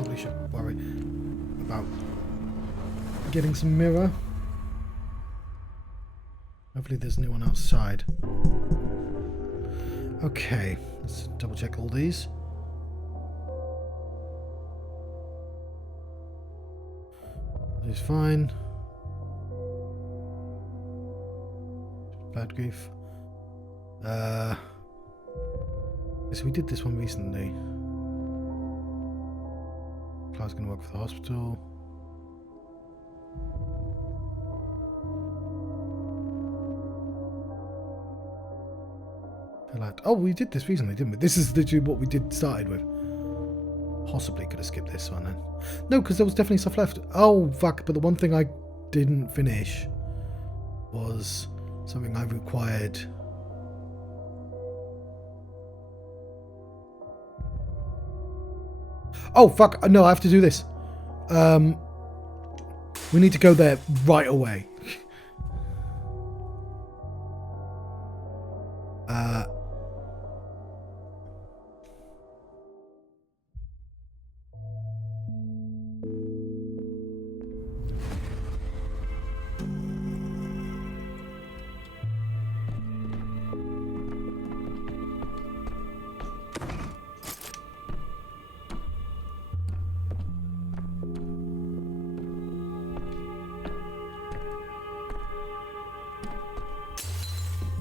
Probably should worry about getting some mirror. Hopefully there's no one outside. Okay, let's double check all these. That is fine. Bad grief. So we did this one recently. Cloud's gonna work for the hospital. Oh, we did this recently, didn't we? This is literally what we started with. Possibly could have skipped this one then. No, because there was definitely stuff left. Oh, fuck. But the one thing I didn't finish was something I required. Oh, fuck. No, I have to do this. We need to go there right away.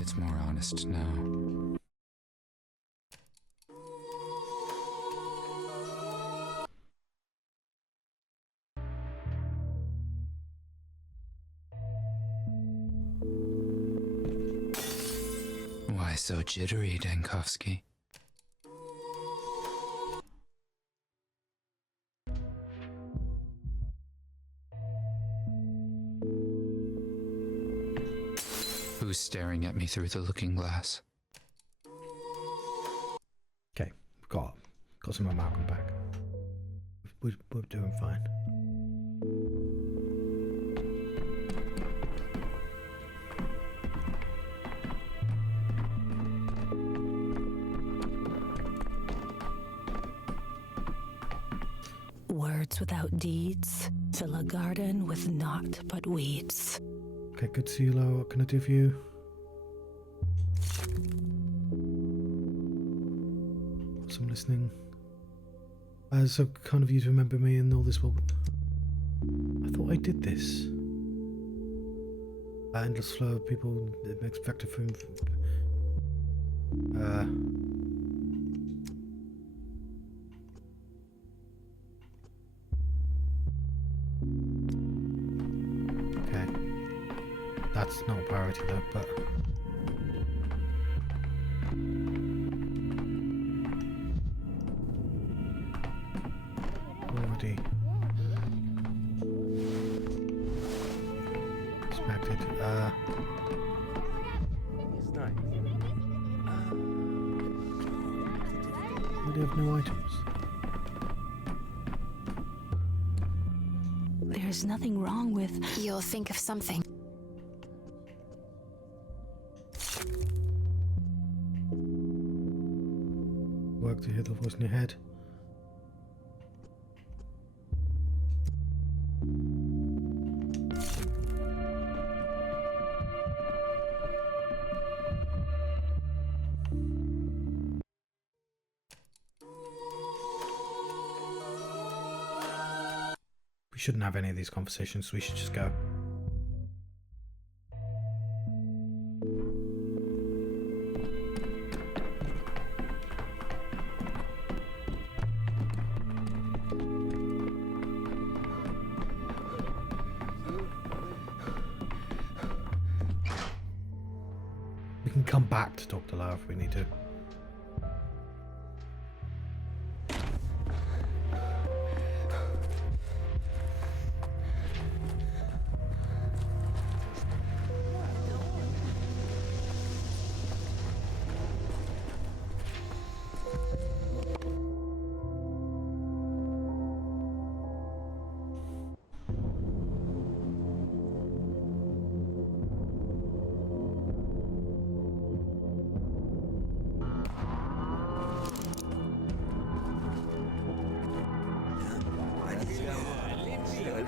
It's more honest now. Why so jittery, Dankovsky? Who's staring at me through the looking glass? Okay, we've got some of Malcolm back. We're doing fine. Words without deeds fill a garden with naught but weeds. Okay, good to see you, Laura. What can I do for you? Some listening. So kind of you to remember me and all this. Well, I thought I did this. Endless flow of people that makes vector from. That's not a priority though, but already expected. We have no items. There's nothing wrong with. You'll think of something. Work to hear the voice in your head. We shouldn't have any of these conversations. We should just go. We can come back to Dr. Lau if we need to. Стой!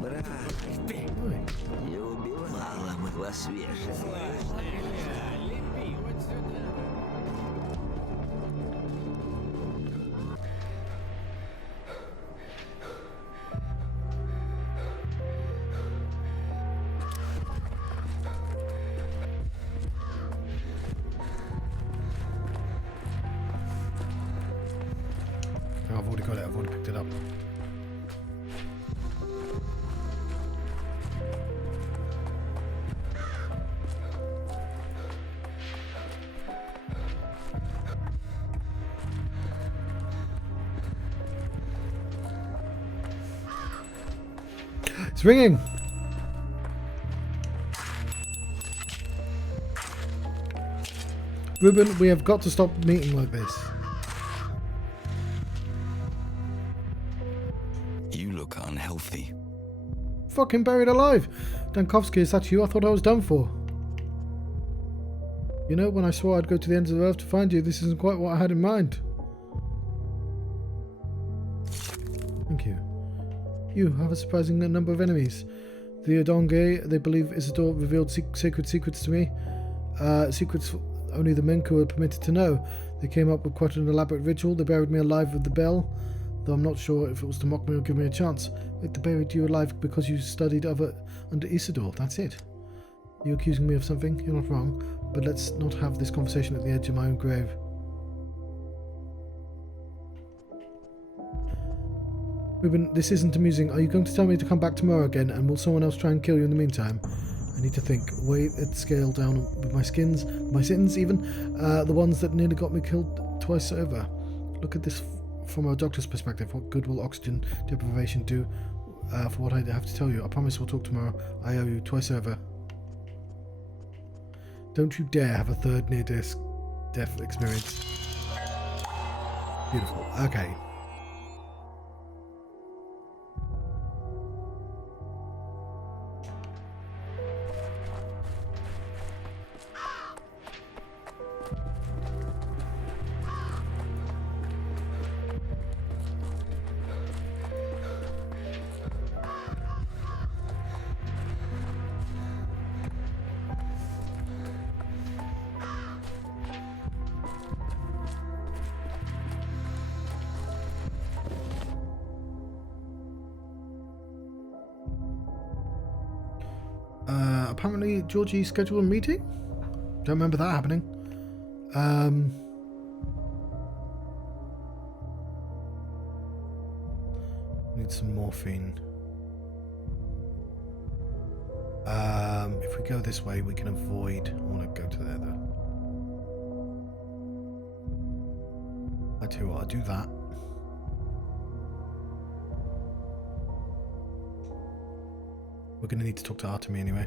Брат, Oi. не убивай. Мало мы вас вешали. Oh, I've already got it. I've already picked it up. It's ringing. Rubin, we have got to stop meeting like this. You look unhealthy. Fucking buried alive. Dankovsky, is that you? I thought I was done for. You know, when I swore I'd go to the ends of the earth to find you, this isn't quite what I had in mind. Thank you. You have a surprising number of enemies. The Odonge, they believe Isidore revealed sacred secrets to me. Secrets only the Menku are permitted to know. They came up with quite an elaborate ritual. They buried me alive with the bell, though I'm not sure if it was to mock me or give me a chance. Wait, they buried you alive because you studied under Isidore. That's it. You're accusing me of something? You're not wrong. But let's not have this conversation at the edge of my own grave. Rubin, this isn't amusing. Are you going to tell me to come back tomorrow again, and will someone else try and kill you in the meantime? I need to think. Weigh it scale down with my sins even. The ones that nearly got me killed twice over. Look at this from a doctor's perspective. What good will oxygen deprivation do for what I have to tell you? I promise we'll talk tomorrow. I owe you twice over. Don't you dare have a third near-death experience. Beautiful. Okay. Apparently Georgie scheduled a meeting? Don't remember that happening. Need some morphine. If we go this way we can avoid... I want to go to there though. I tell you what, I'll do that. We're going to need to talk to Artemy anyway.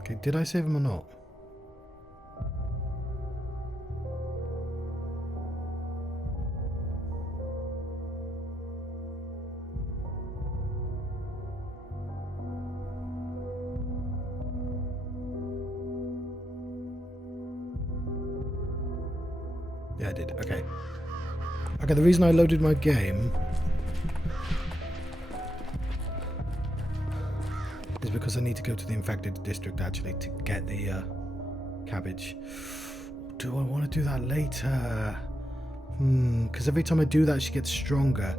Okay, did I save him or not? Yeah, I did. Okay. Okay, the reason I loaded my game is because I need to go to the infected district actually to get the cabbage. Do I want to do that later? Because every time I do that, she gets stronger.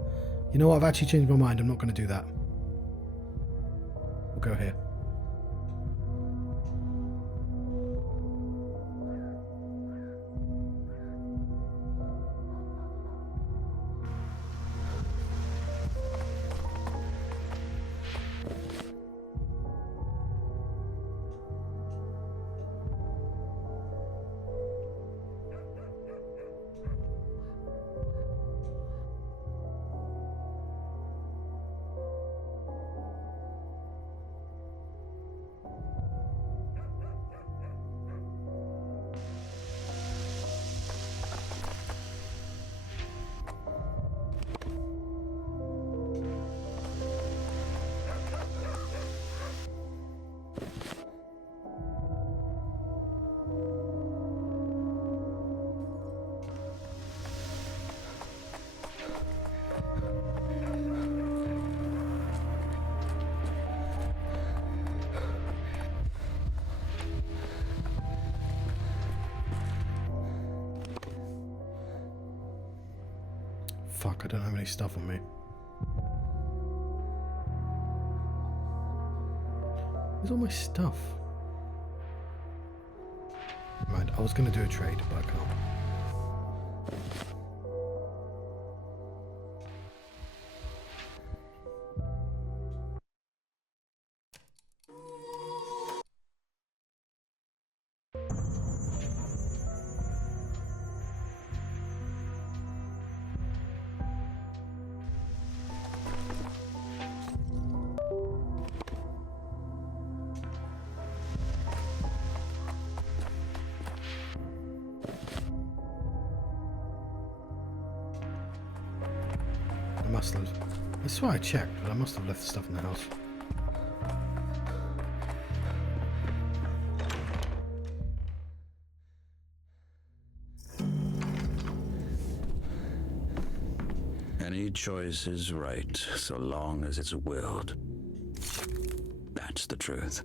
You know what? I've actually changed my mind. I'm not going to do that. We'll go here. Fuck, I don't have any stuff on me. Where's all my stuff? Right, I was going to do a trade, but I can't. I swear I checked, but I must have left the stuff in the house. Any choice is right, so long as it's willed. That's the truth.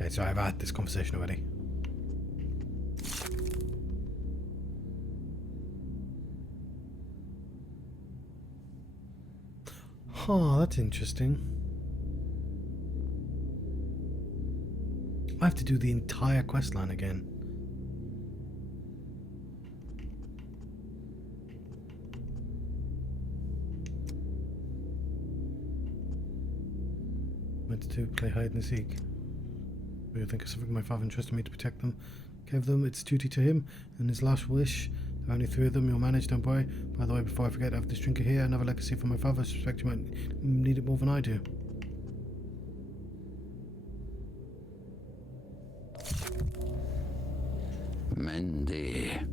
Okay, so I've had this conversation already. Huh, that's interesting. I have to do the entire quest line again. Meant to play hide and seek. We think of something my father entrusted me to protect them. Give them, it's duty to him, and his last wish. There are only 3 of them, you'll manage, don't worry. By the way, before I forget, I have this drinker here, another legacy from my father. I suspect you might need it more than I do. Mendy.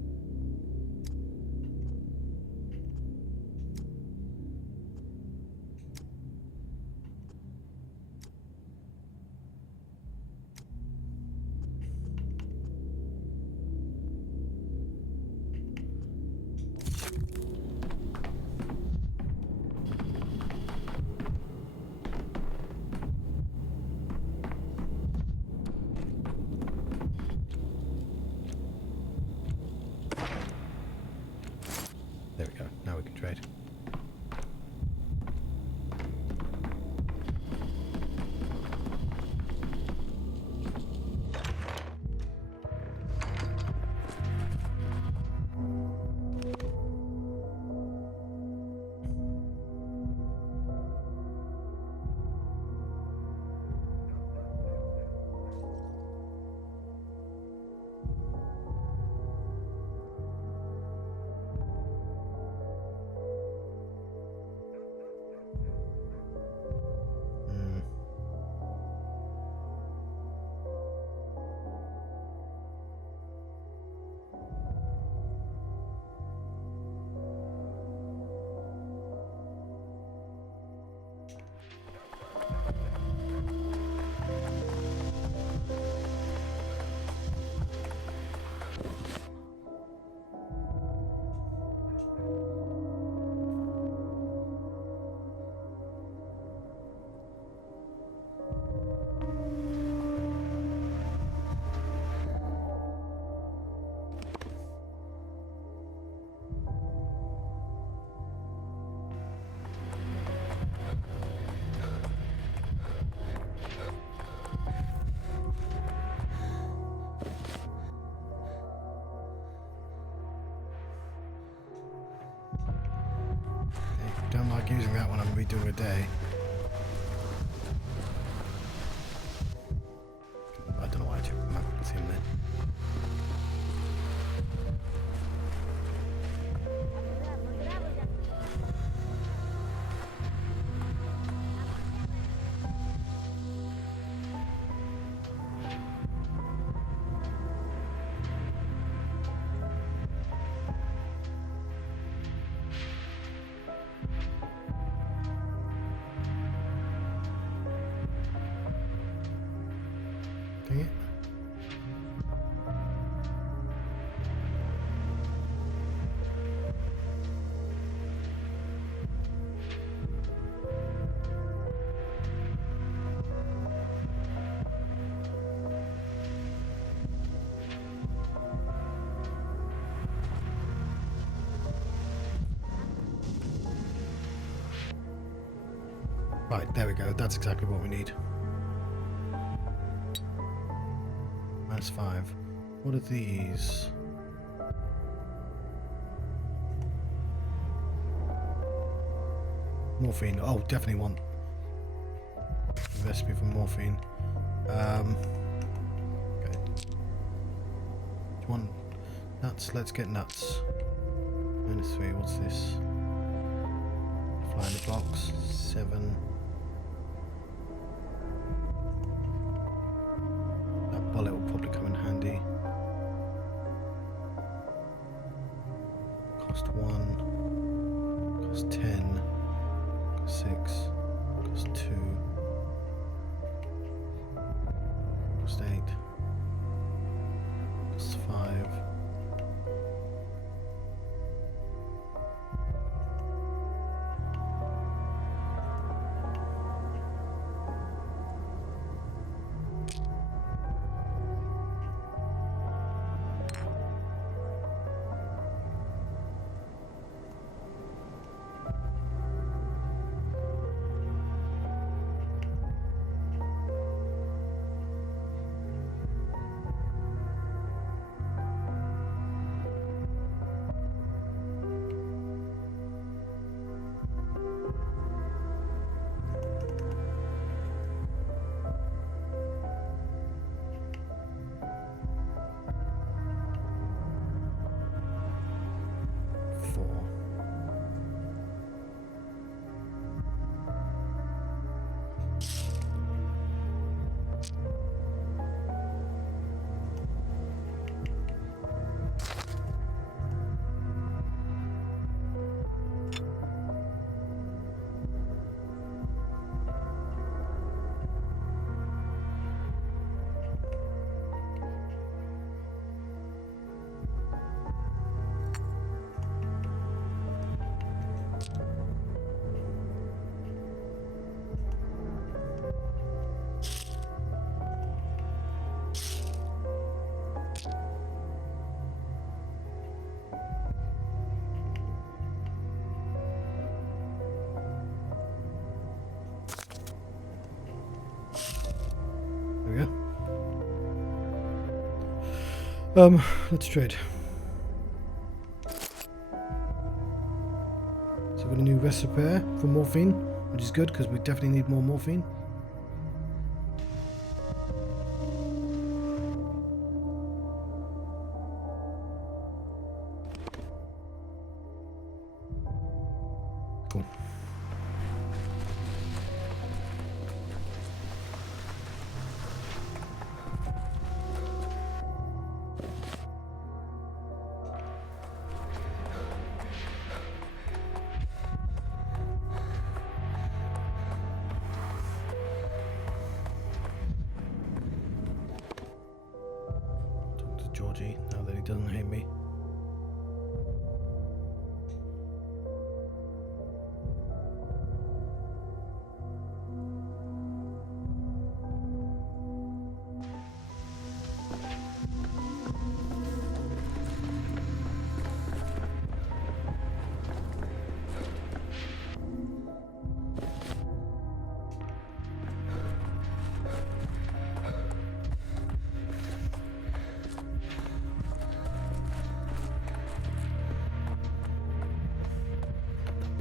There we go, now we can trade. like using that when I'm redoing a day. I don't know why I took Magnus in there. Dang it. Right, there we go. That's exactly what we need. -5. What are these? Morphine. Oh, definitely want a recipe for morphine. Okay. Do you want nuts? Let's get nuts. -3. What's this? Fly in the box. 7. Bullet will probably come in handy. Cost 1. Cost 10. Cost 6. Cost 2. Cost 8. Cost 5. Let's trade. So we've got a new recipe for morphine, which is good because we definitely need more morphine. Cool. Georgie, now that he doesn't hate me.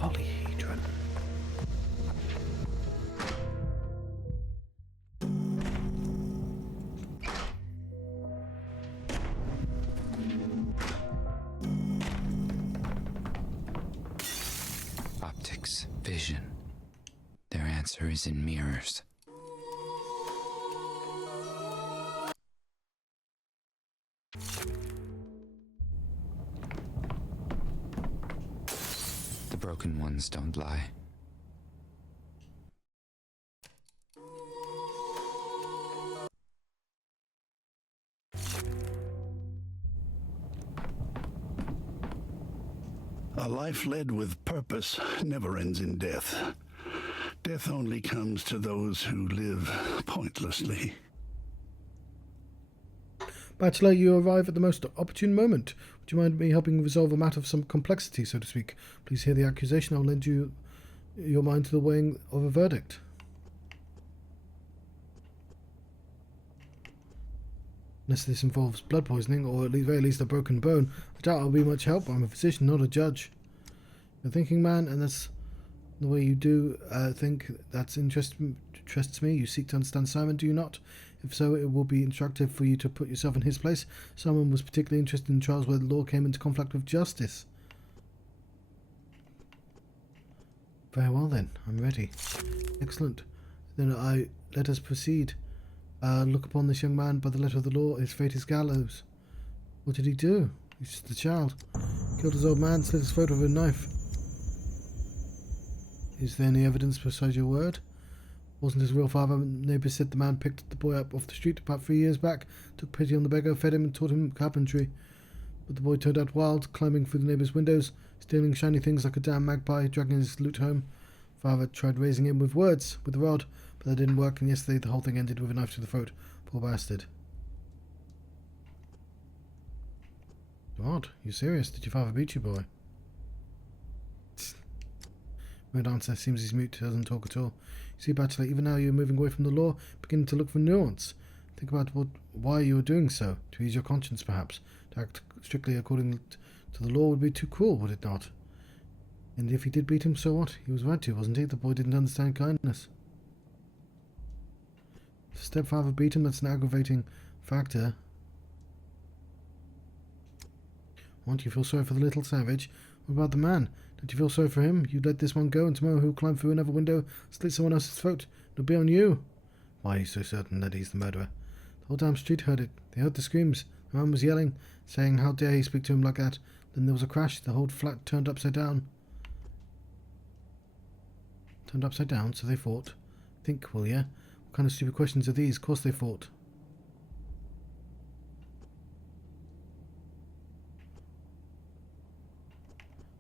Polyhedron. optics, vision. Their answer is in mirrors. The broken ones don't lie. A life led with purpose never ends in death. Death only comes to those who live pointlessly. Bachelor, you arrive at the most opportune moment. Would you mind me helping resolve a matter of some complexity, so to speak? Please hear the accusation. I'll lend you your mind to the weighing of a verdict. Unless this involves blood poisoning, or at the very least a broken bone, I doubt I'll be much help. I'm a physician, not a judge. You're a thinking man, and that's the way you do think. That interests me. You seek to understand Simon, do you not? If so, it will be instructive for you to put yourself in his place. Simon was particularly interested in trials where the law came into conflict with justice. Very well then, I'm ready. Excellent. Then let us proceed. Look upon this young man by the letter of the law. His fate is gallows. What did he do? He's just a child. Killed his old man, slit his throat with a knife. Is there any evidence besides your word? Wasn't his real father? Neighbours said the man picked the boy up off the street about 3 years back, took pity on the beggar, fed him and taught him carpentry. But the boy turned out wild, climbing through the neighbours' windows, stealing shiny things like a damn magpie, dragging his loot home. Father tried raising him with words, with a rod, but that didn't work, and yesterday the whole thing ended with a knife to the throat. Poor bastard. What? You serious? Did your father beat you, boy? Weird answer. Seems he's mute, doesn't talk at all. You see, Bachelor, even now you're moving away from the law, beginning to look for nuance. Think about why you were doing so. To ease your conscience, perhaps. To act strictly according to the law would be too cruel, would it not? And if he did beat him, so what? He was right to, wasn't he? The boy didn't understand kindness. If the stepfather beat him, that's an aggravating factor. What, you feel sorry for the little savage? What about the man? Don't you feel sorry for him? You let this one go, and tomorrow he'll climb through another window, slit someone else's throat. It'll be on you. Why are you so certain that he's the murderer? The whole damn street heard it. They heard the screams. The man was yelling, saying how dare he speak to him like that. Then there was a crash. The whole flat turned upside down. Turned upside down, so they fought. Think, will ya? What kind of stupid questions are these? Of course they fought.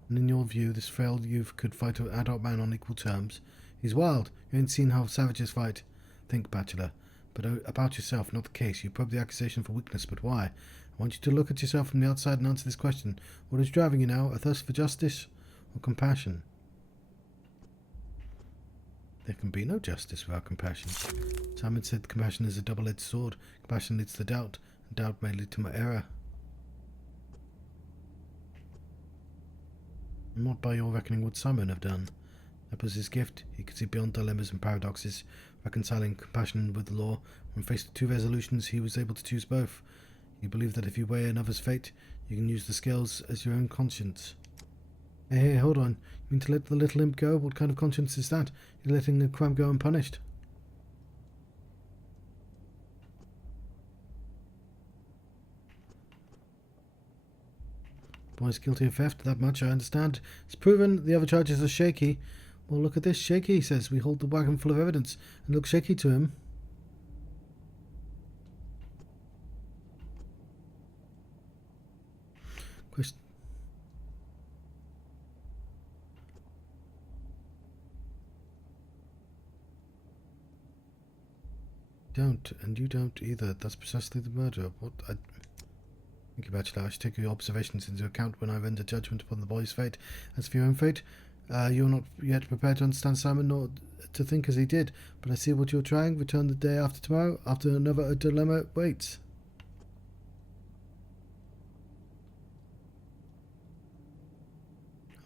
And in your view, this frail youth could fight an adult man on equal terms? He's wild. You ain't seen how savages fight. Think, Bachelor. But about yourself, not the case. You probe the accusation for weakness, but why? I want you to look at yourself from the outside and answer this question. What is driving you now? A thirst for justice or compassion? There can be no justice without compassion. Simon said compassion is a double-edged sword. Compassion leads to doubt, and doubt may lead to error. And what by your reckoning would Simon have done? That was his gift. He could see beyond dilemmas and paradoxes, reconciling compassion with the law. When faced with two resolutions, he was able to choose both. He believed that if you weigh another's fate, you can use the scales as your own conscience. Hey, hold on. You mean to let the little imp go? What kind of conscience is that? You're letting the crime go unpunished. Boy's guilty of theft, that much I understand. It's proven. The other charges are shaky. Well, look at this. Shaky, he says. We hold the wagon full of evidence, and looks shaky to him. Question. Don't, and you don't either. That's precisely the murder. What I... Thank you, Bachelor. I should take your observations into account when I render judgment upon the boy's fate. As for your own fate, you're not yet prepared to understand Simon, nor to think as he did. But I see what you're trying. Return the day after tomorrow, after another dilemma waits.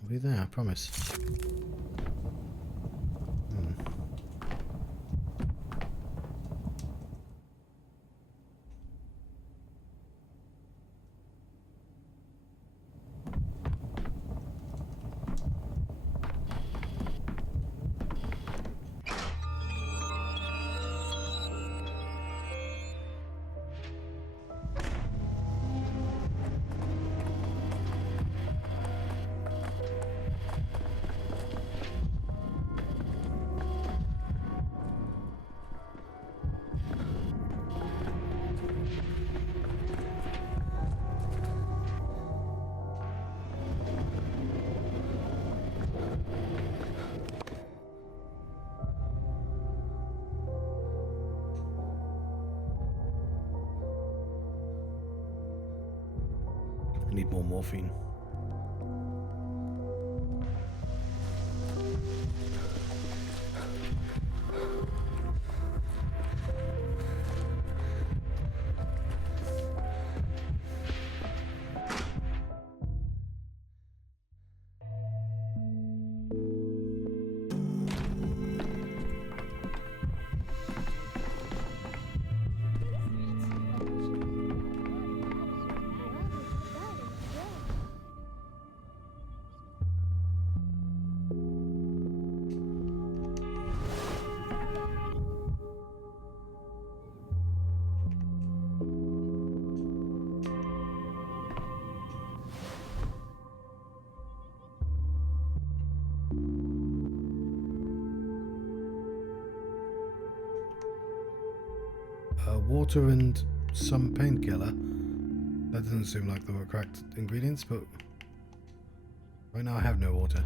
I'll be there, I promise. need more morphine. Water and some painkiller. That doesn't seem like the correct ingredients, but right now I have no water.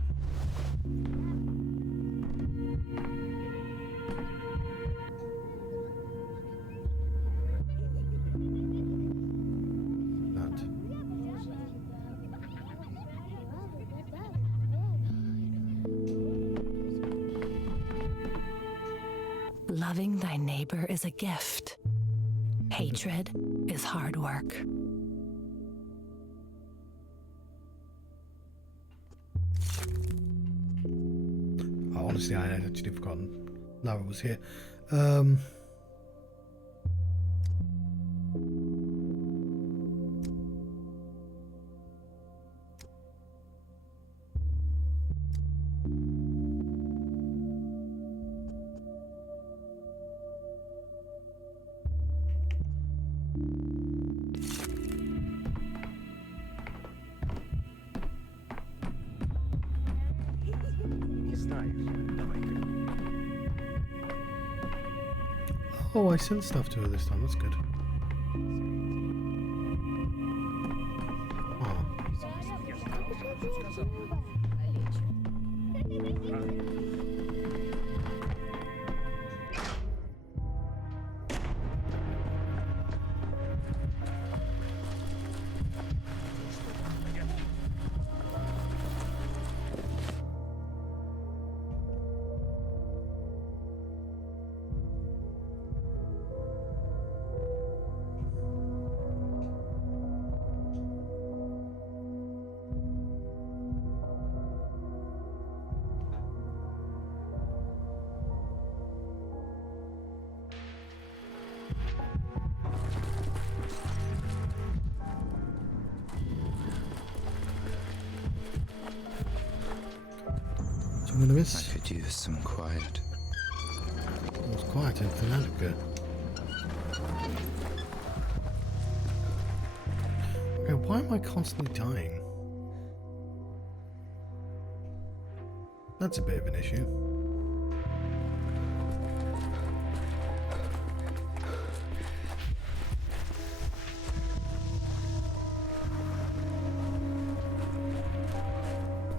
Loving thy neighbor is a gift. Hatred is hard work. Honestly, I had actually forgotten Lara was here. Oh, I sent stuff to her this time. That's good. I'm gonna miss. I could use some quiet. It was quiet in Pathologic. Okay, why am I constantly dying? That's a bit of an issue.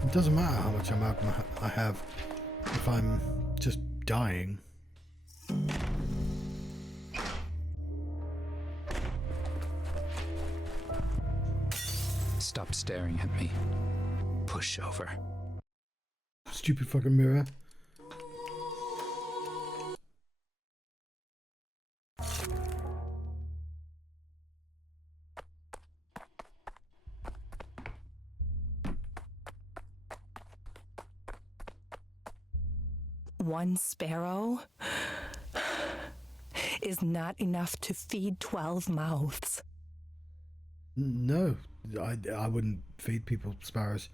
It doesn't matter how much amalgam I have if I'm just dying. Stop staring at me. Push over. Stupid fucking mirror. One sparrow is not enough to feed 12 mouths. No, I wouldn't feed people sparrows.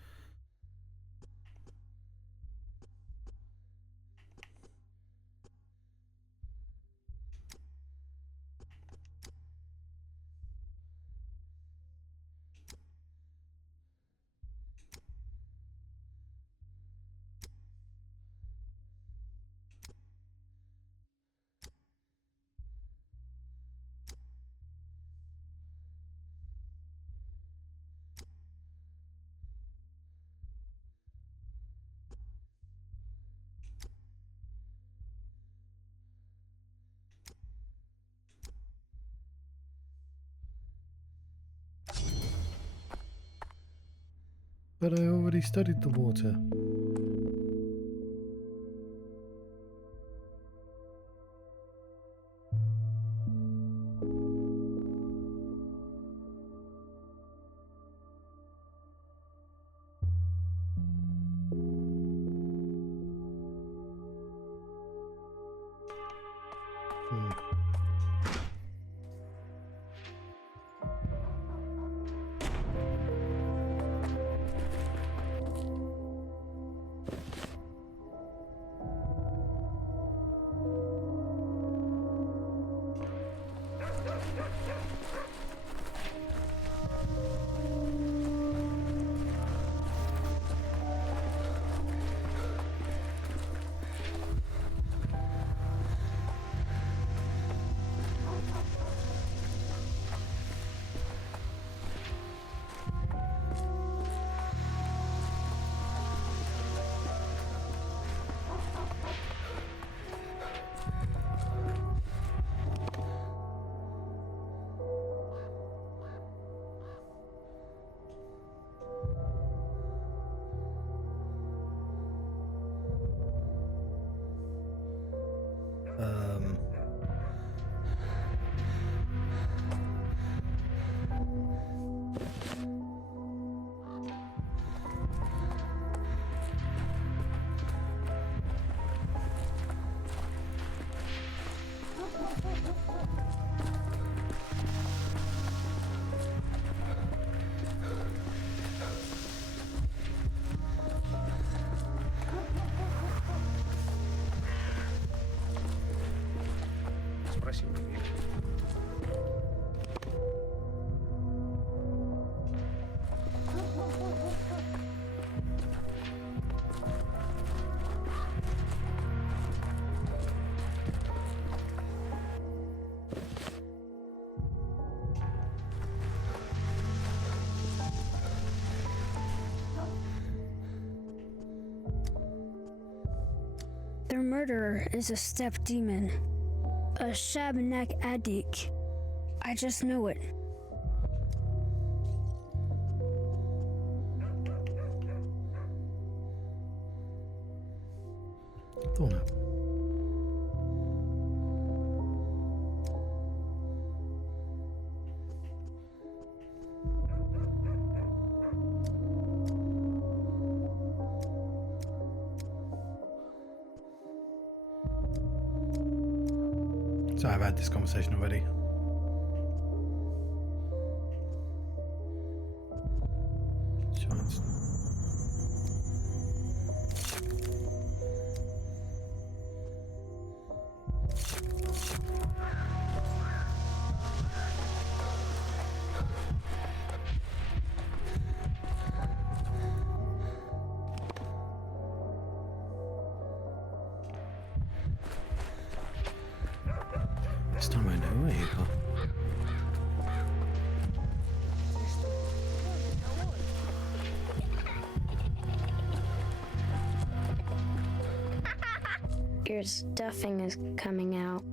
But I already studied the water. Their murderer is a steppe demon, a Shabnak Adik. I just know it. Thorn. So I've had this conversation already. Chance. This time I know where you are. Your stuffing is coming out.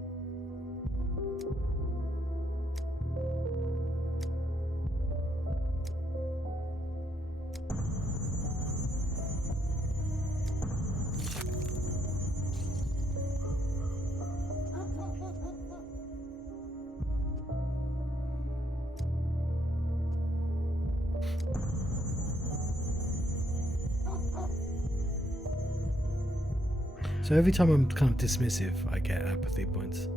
So every time I'm kind of dismissive, I get apathy points.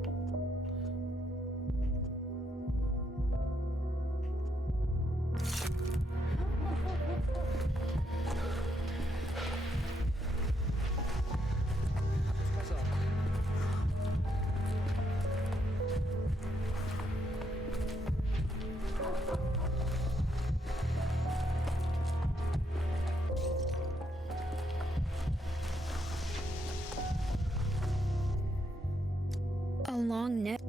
A long neck.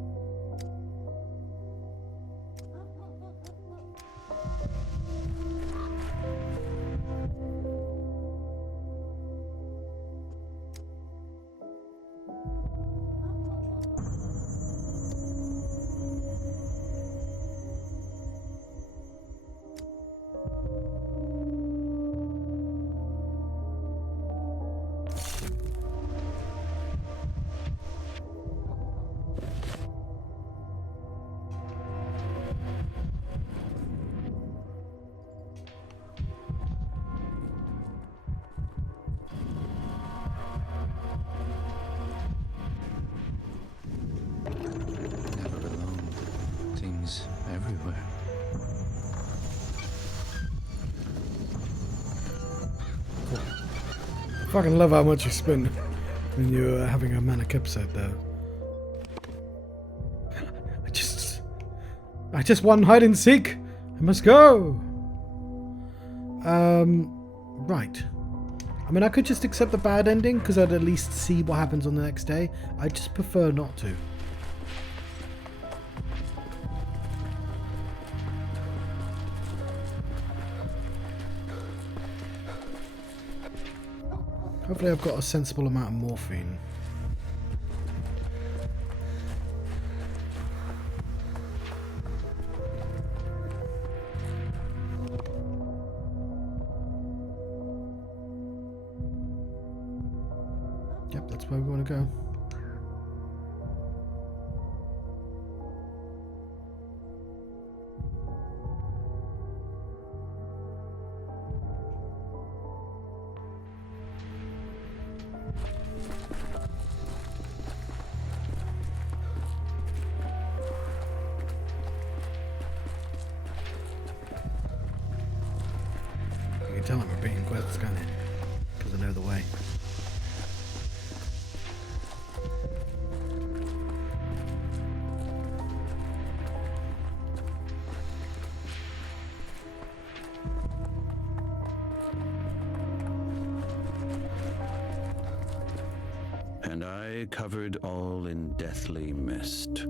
everywhere. I fucking love how much you spin when you're having a manic episode though. I just won hide and seek. I must go. Right. I mean, I could just accept the bad ending because I'd at least see what happens on the next day. I just prefer not to. Hopefully I've got a sensible amount of morphine. Yep, that's where we want to go. You can tell I'm repeating quests, can't you? Because I know the way. And I covered all in deathly mist.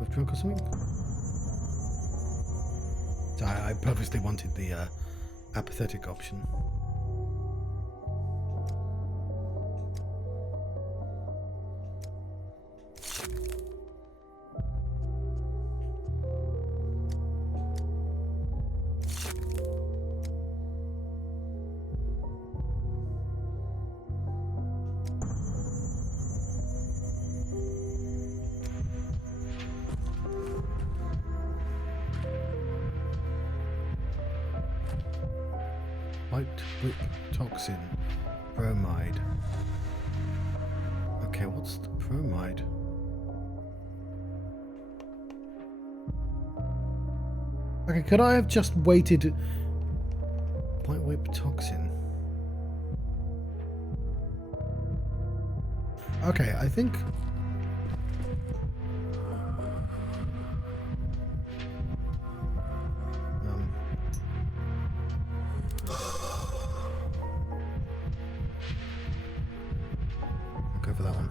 With drunk or something? So I purposely wanted the apathetic option. White whip toxin, bromide. Okay, what's the bromide? Okay, could I have just waited? White whip toxin. Okay, I think. Go for that one.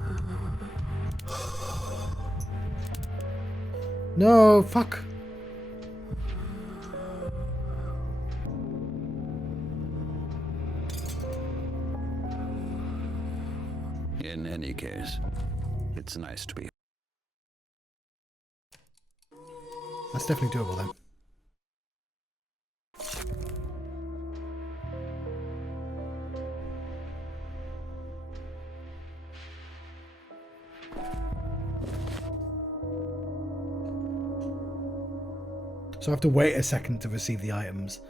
No, fuck. In any case, it's nice to be. That's definitely doable then. So I have to wait a second to receive the items.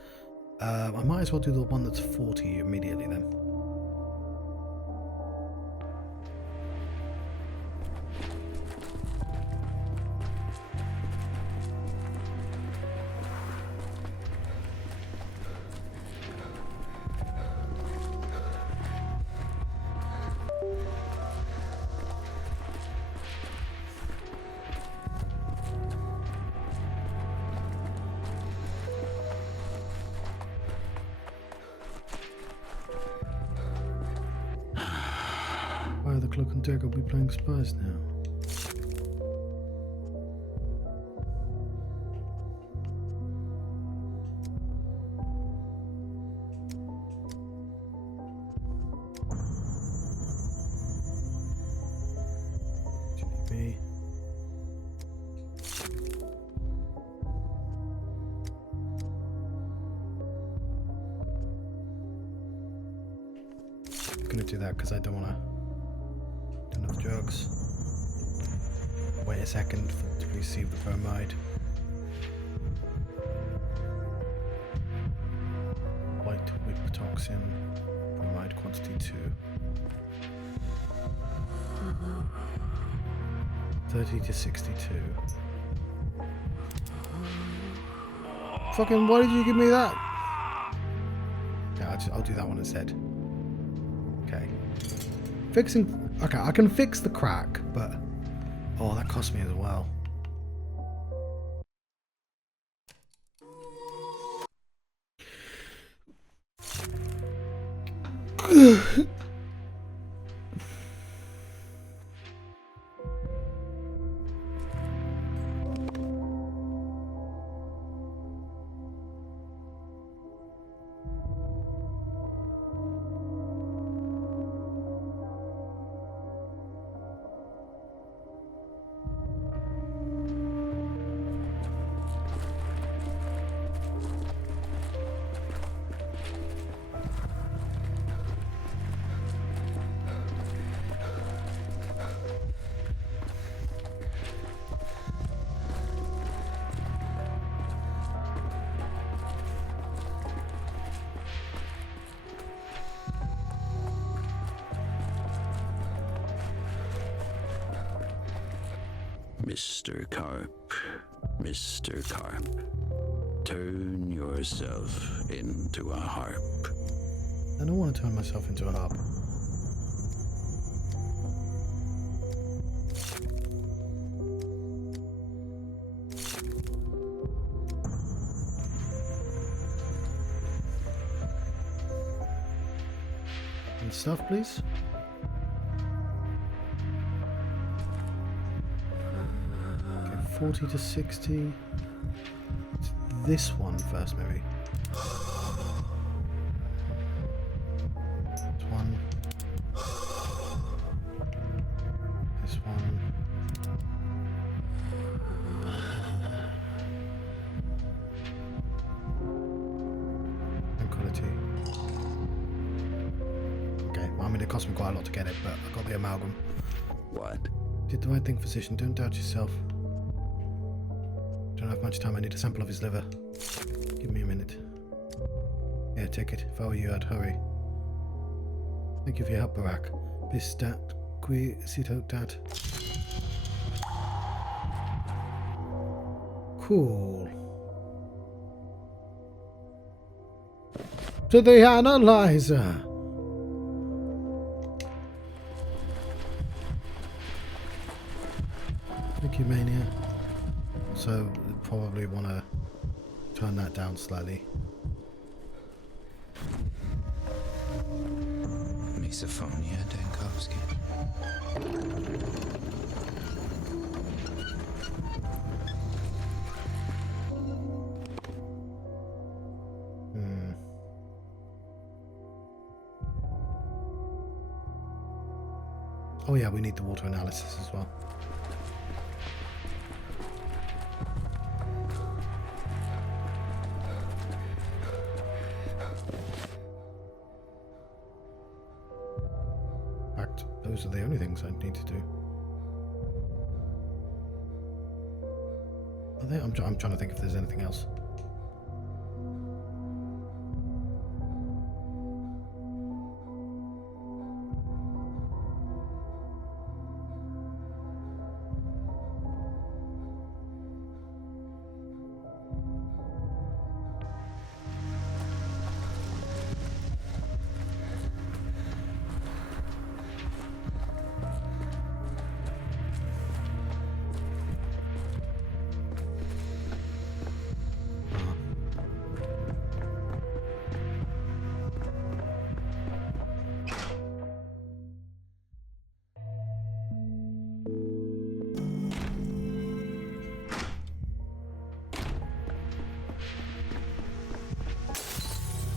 I might as well do the one that's 40 immediately then. Why are the Cloak and Dagger will be playing spies now? GDB. I'm gonna do that because I don't want to. Enough drugs. Wait a second to receive the bromide. toxin, bromide quantity 2. 30 to 62. Fucking, why did you give me that? Yeah, I'll do that one instead. Okay. Fixing... Okay, I can fix the crack, but... Oh, that cost me as well. Mr. Carp, Mr. Carp, turn yourself into a harp. I don't want to turn myself into a harp. And stuff, please. Okay, 40 to 60. This one first, maybe. This one. This one. And quality. Okay, well, I mean, it cost me quite a lot to get it, but I got the amalgam. What? Did the right thing, physician. Don't doubt yourself. Don't have much time. I need a sample of his liver. Give me a minute. Yeah, take it. If I were you, I'd hurry. Thank you for your help, Barack. Bis dat qui sito dat. Cool. To the analyzer. Thank you, Mania. So, probably want to turn that down slightly. Misophonia, Dankovsky. Oh yeah, we need the water analysis as well. Those are the only things I need to do. Are they? I'm trying to think if there's anything else.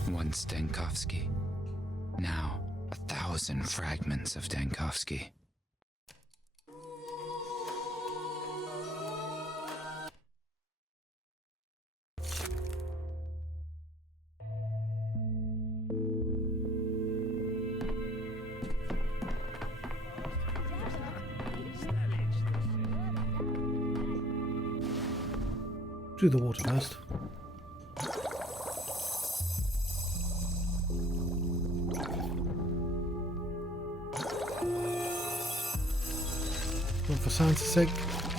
Once Dankovsky. Now 1,000 fragments of Dankovsky. Do the water first. for science's sake.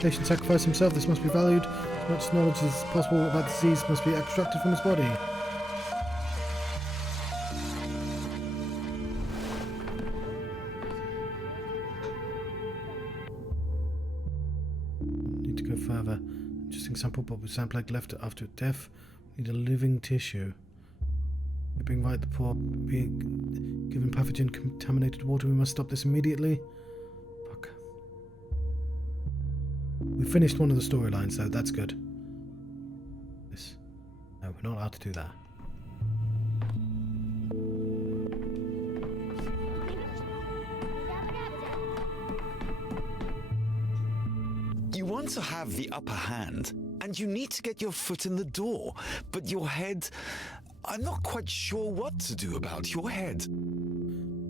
Patient sacrificed himself. This must be valued. As much knowledge as possible about the disease must be extracted from his body. Need to go further. Interesting sample, but with sample egg left after death. Need a living tissue. Being right, the poor being given pathogen contaminated water. We must stop this immediately. Fuck. We finished one of the storylines, though. That's good. This. No, we're not allowed to do that. You want to have the upper hand, and you need to get your foot in the door, but your head... I'm not quite sure what to do about your head.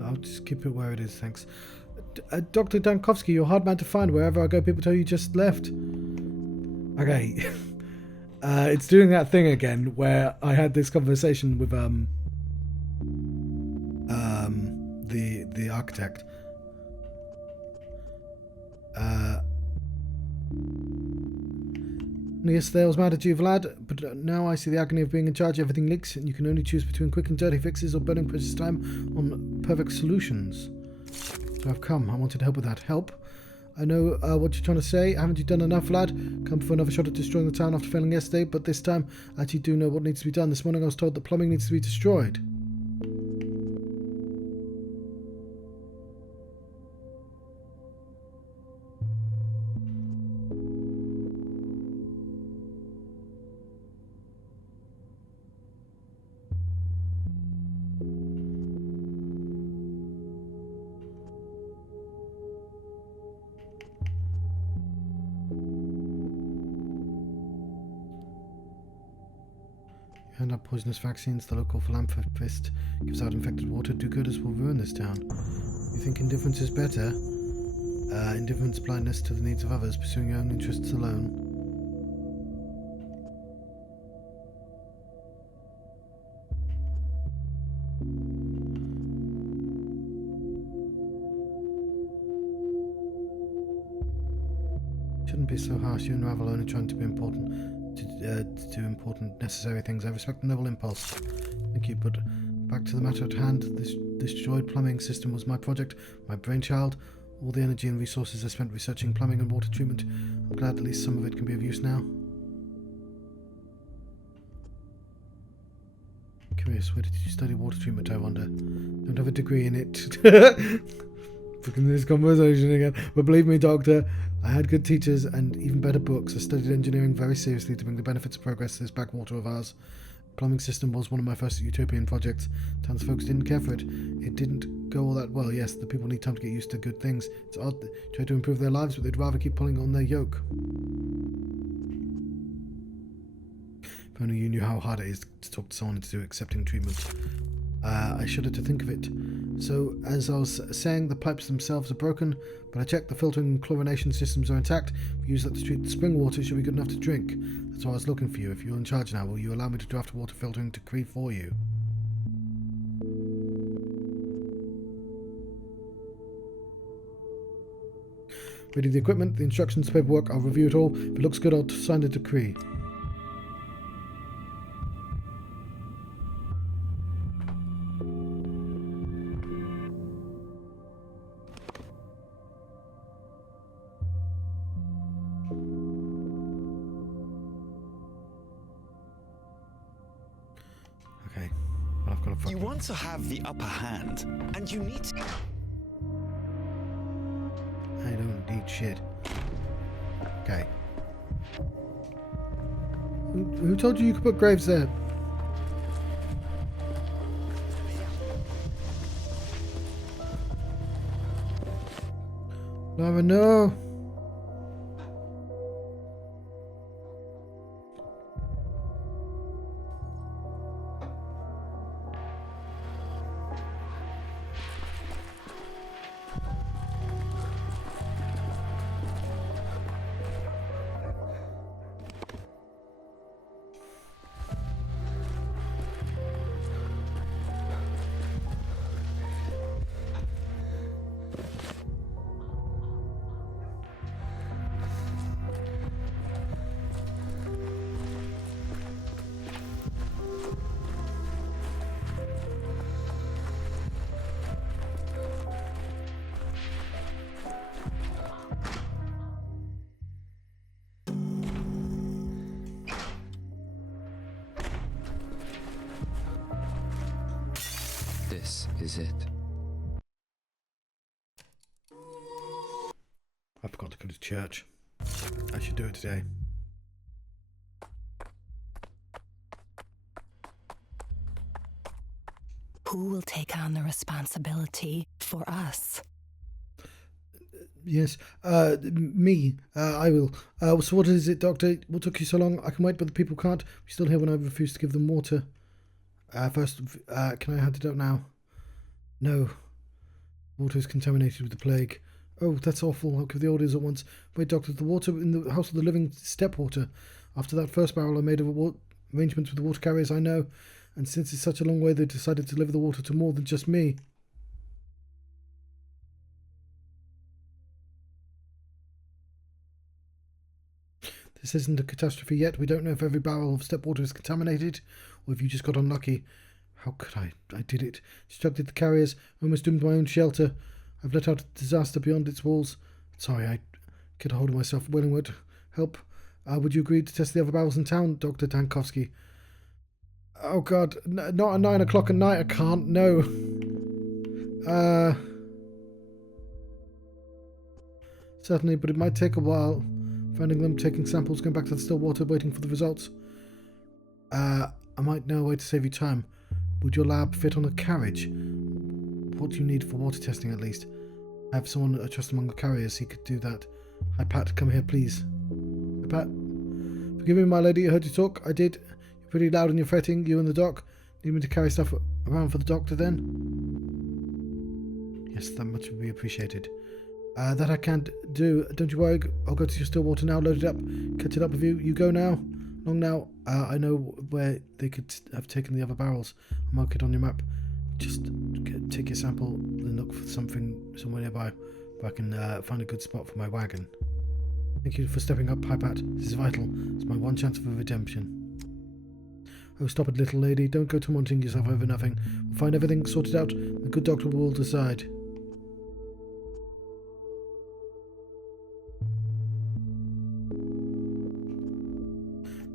I'll just keep it where it is, thanks. Dr. Dankovsky, you're a hard man to find. Wherever I go, people tell you just left. Okay. It's doing that thing again where I had this conversation with the architect. Yesterday I was mad at you, Vlad, but now I see the agony of being in charge. Everything leaks, and you can only choose between quick and dirty fixes or burning precious time on perfect solutions. So I've come. I wanted help with that. Help? I know what you're trying to say. Haven't you done enough, lad? Come for another shot at destroying the town after failing yesterday, but this time I actually do know what needs to be done. This morning I was told that plumbing needs to be destroyed. Hand out poisonous vaccines. The local philanthropist gives out infected water. Do good as will ruin this town. You think indifference is better? Indifference, blindness to the needs of others, pursuing your own interests alone. Shouldn't be so harsh. You and Ravel only trying to be important. To do important, necessary things. I respect the noble impulse. Thank you, but back to the matter at hand. This destroyed plumbing system was my project, my brainchild. All the energy and resources I spent researching plumbing and water treatment. I'm glad at least some of it can be of use now. Curious, where did you study water treatment, I wonder? Don't have a degree in it. Fucking this conversation again. But believe me, Doctor, I had good teachers and even better books. I studied engineering very seriously to bring the benefits of progress to this backwater of ours. The plumbing system was one of my first utopian projects. Townsfolk didn't care for it. It didn't go all that well. Yes, the people need time to get used to good things. It's odd. They try to improve their lives, but they'd rather keep pulling on their yoke. If only you knew how hard it is to talk to someone into accepting treatment. I shudder to think of it. So, as I was saying, the pipes themselves are broken, but I checked the filtering and chlorination systems are intact. If we use that to treat the spring water, it should be good enough to drink. That's why I was looking for you. If you're in charge now, will you allow me to draft a water filtering decree for you? Ready the equipment, the instructions, paperwork, I'll review it all. If it looks good, I'll sign the decree. Okay, well, I've got a fucking... You want to have the upper hand, and you need to... I don't need shit. Okay. Who told you could put graves there? Lara, no. This is it. I forgot to go to church. I should do it today. Who will take on the responsibility for us? Yes, me. I will. So what is it, Doctor? What took you so long? I can wait, but the people can't. We're still here when I refuse to give them water. First, can I hand it out now? No. Water is contaminated with the plague. Oh, that's awful. I'll give the orders at once. Wait, Doctor, the water in the house of the living step water. After that first barrel I made of arrangements with the water carriers, I know. And since it's such a long way, they decided to deliver the water to more than just me. This isn't a catastrophe yet. We don't know if every barrel of step water is contaminated, or if you just got unlucky. How could I? I did it. Destructed the carriers, almost doomed my own shelter. I've let out a disaster beyond its walls. Sorry, I get a hold of myself. Willing would help. Would you agree to test the other barrels in town, Dr. Dankovsky? Oh God, not at 9 o'clock at night. I can't. No. Certainly, but it might take a while. Finding them, taking samples, going back to the still water, waiting for the results. I might know a way to save you time. Would your lab fit on a carriage? What do you need for water testing, at least? I have someone I trust among the carriers. He could do that. Hi, Pat. Come here, please. Hi, Pat. Forgive me, my lady. I heard you talk. I did. You're pretty loud and you're fretting. You and the doc. Need me to carry stuff around for the doctor, then? Yes, that much would be appreciated. That I can't do. Don't you worry. I'll go to your still water now. Load it up. Catch it up with you. You go now. Long now. I know where they could have taken the other barrels. I'll mark it on your map. Just take your sample and look for somewhere nearby where I can find a good spot for my wagon. Thank you for stepping up, Pat. This is vital. It's my one chance for redemption. Oh, stop it, little lady. Don't go tormenting yourself over nothing. We'll find everything sorted out. The good doctor will decide.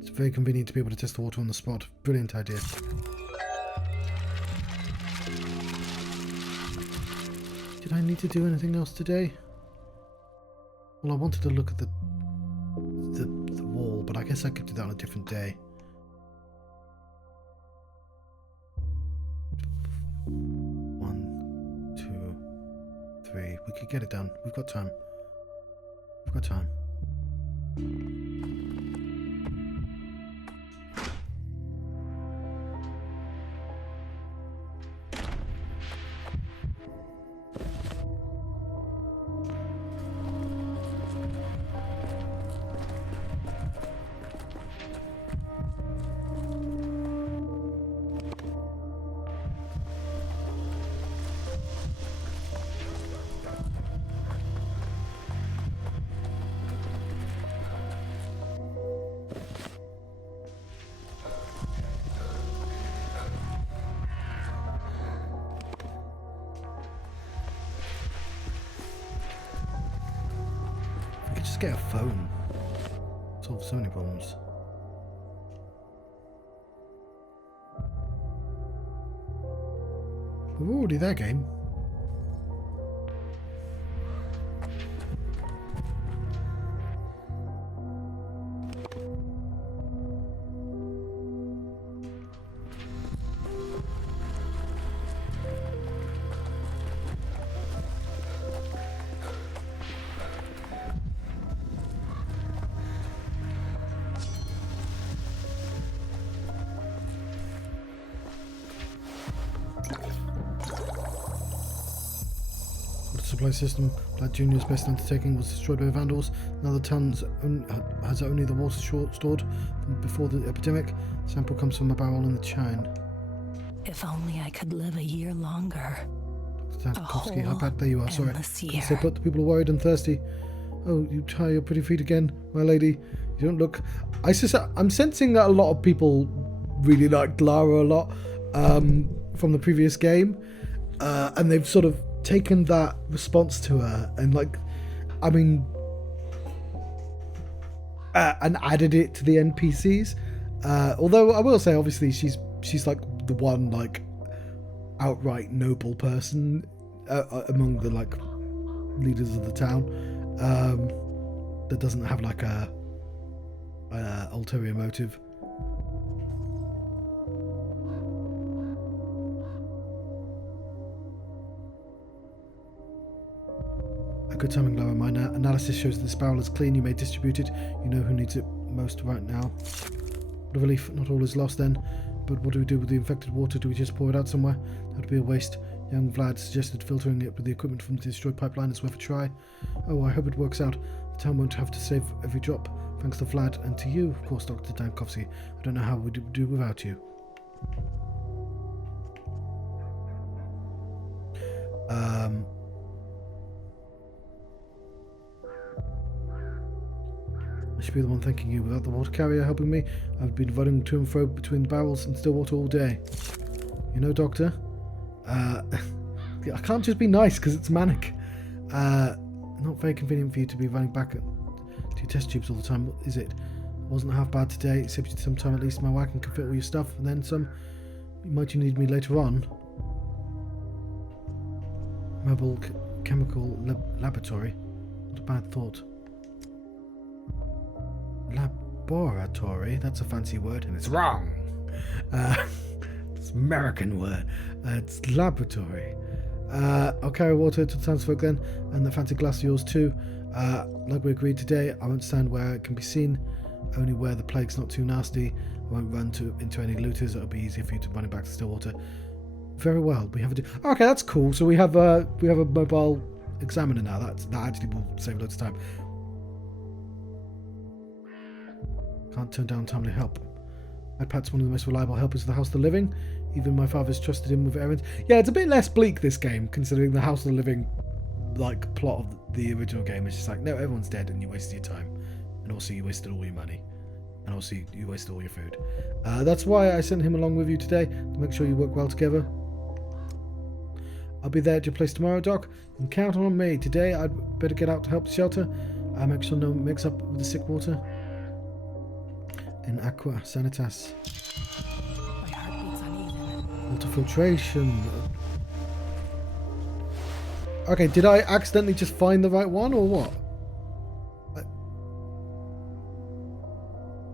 It's very convenient to be able to test the water on the spot. Brilliant idea. Did I need to do anything else today? Well, I wanted to look at the wall, but I guess I could do that on a different day. One, 2, 3. We could get it done. We've got time. We've got time. Just get a phone. Solve so many problems. We're already there, game. Supply system, Black Junior's best undertaking, was destroyed by vandals. Now the town has only the water stored from before the epidemic. The sample comes from a barrel in the chine. If only I could live a year longer. Dr. Dankovsky, how bad there you are. Sorry. Year. Stay put. The people are worried and thirsty. Oh, you tie your pretty feet again, my lady. You don't look... I'm sensing that a lot of people really liked Lara a lot from the previous game. And they've sort of taken that response to her and and added it to the NPCs. Although I will say, obviously, she's like the one outright noble person among the like leaders of the town that doesn't have like a ulterior motive. A good timing, Lara. My analysis shows that this barrel is clean. You may distribute it. You know who needs it most right now. What a relief. Not all is lost then. But what do we do with the infected water? Do we just pour it out somewhere? That would be a waste. Young Vlad suggested filtering it with the equipment from the destroyed pipeline is worth a try. Oh, I hope it works out. The town won't have to save every drop. Thanks to Vlad and to you, of course, Dr. Dankovsky. I don't know how we'd do without you. I should be the one thanking you. Without the water carrier helping me, I've been running to and fro between the barrels and Stillwater all day. You know, Doctor, I can't just be nice because it's manic. Not very convenient for you to be running back to your test tubes all the time, is it? It wasn't half bad today. It saved you some time at least. My wagon can fit all your stuff, and then some. Might you need me later on? Mobile chemical laboratory. Not a bad thought. Laboratory? That's a fancy word, and it's wrong. It's an American word. It's laboratory. I'll carry water to the townsfolk then, and the fancy glass of yours too. Like we agreed today, I won't stand where it can be seen, only where the plague's not too nasty. I won't run into any looters. It'll be easier for you to run it back to Stillwater. Very well. We have a okay, that's cool. So we have a mobile examiner now. That actually will save loads of time. Can't turn down timely help. Pat's one of the most reliable helpers of the House of the Living. Even my father's trusted him with errands. Yeah, it's a bit less bleak, this game, considering the House of the Living like plot of the original game. It's just like, no, everyone's dead and you wasted your time. And also you wasted all your money. And also you wasted all your food. That's why I sent him along with you today, to make sure you work well together. I'll be there at your place tomorrow, Doc. And count on me. Today I'd better get out to help the shelter. Make sure no one mix up with the sick water. In aqua sanitas. My heartbeat's uneven. Water filtration. Okay, did I accidentally just find the right one or what?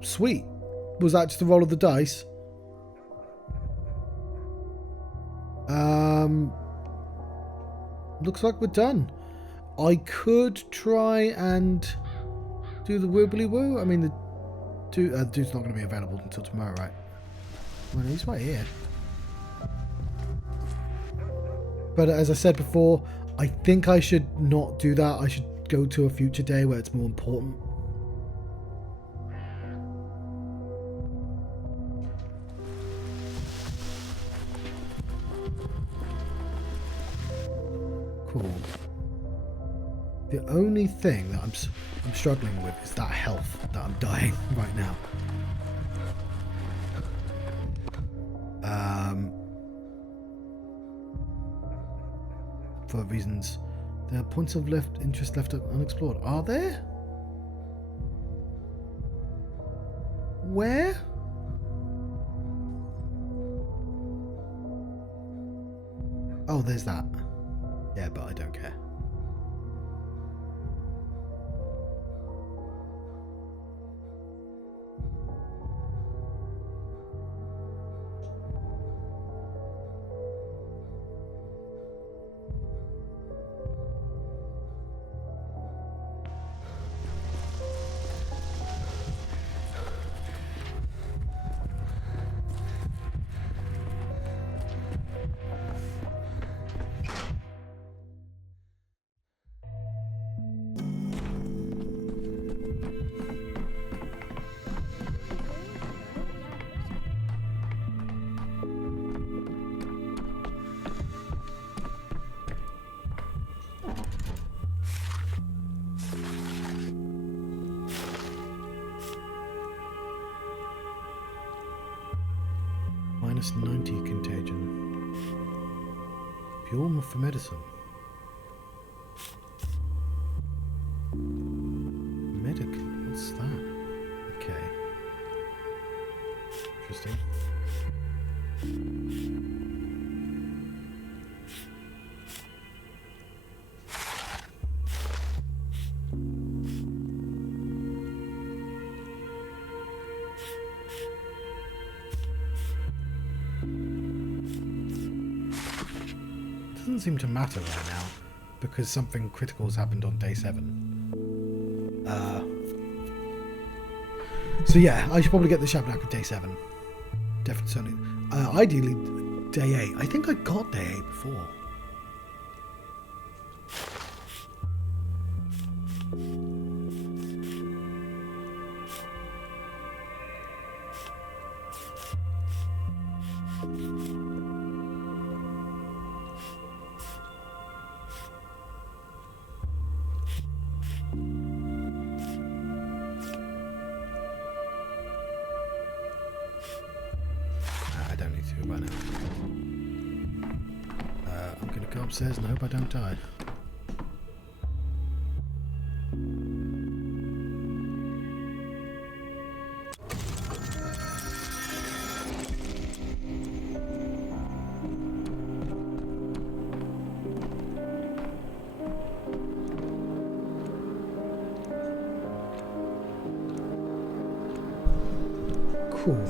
Sweet. Was that just a roll of the dice? Looks like we're done. I could try and do the wibbly woo. I mean, the dude's not going to be available until tomorrow, right? Well, he's right here. But as I said before, I think I should not do that. I should go to a future day where it's more important. Cool. The only thing that I'm struggling with is that health that I'm dying right now. For reasons, there are points of interest left unexplored. Are there? Where? Oh, there's that. Yeah, but I don't care. -90 contagion. Pure for medicine. Medic. What's that? Okay. Interesting. Doesn't seem to matter right now because something critical has happened on day 7. So yeah, I should probably get the Shabnak at day 7. Definitely, certainly. Ideally, day 8. I think I got day 8 before. I don't need to by now. I'm going to go upstairs and hope I don't die. Cool.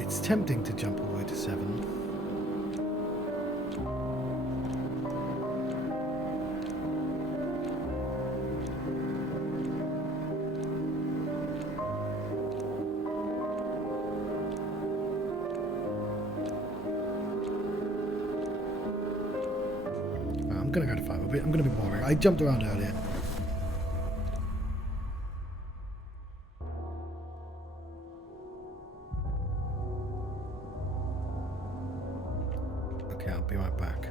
It's tempting to jump all the way to 7. I'm gonna go to 5. I'm gonna be boring. I jumped around earlier. Okay, I'll be right back.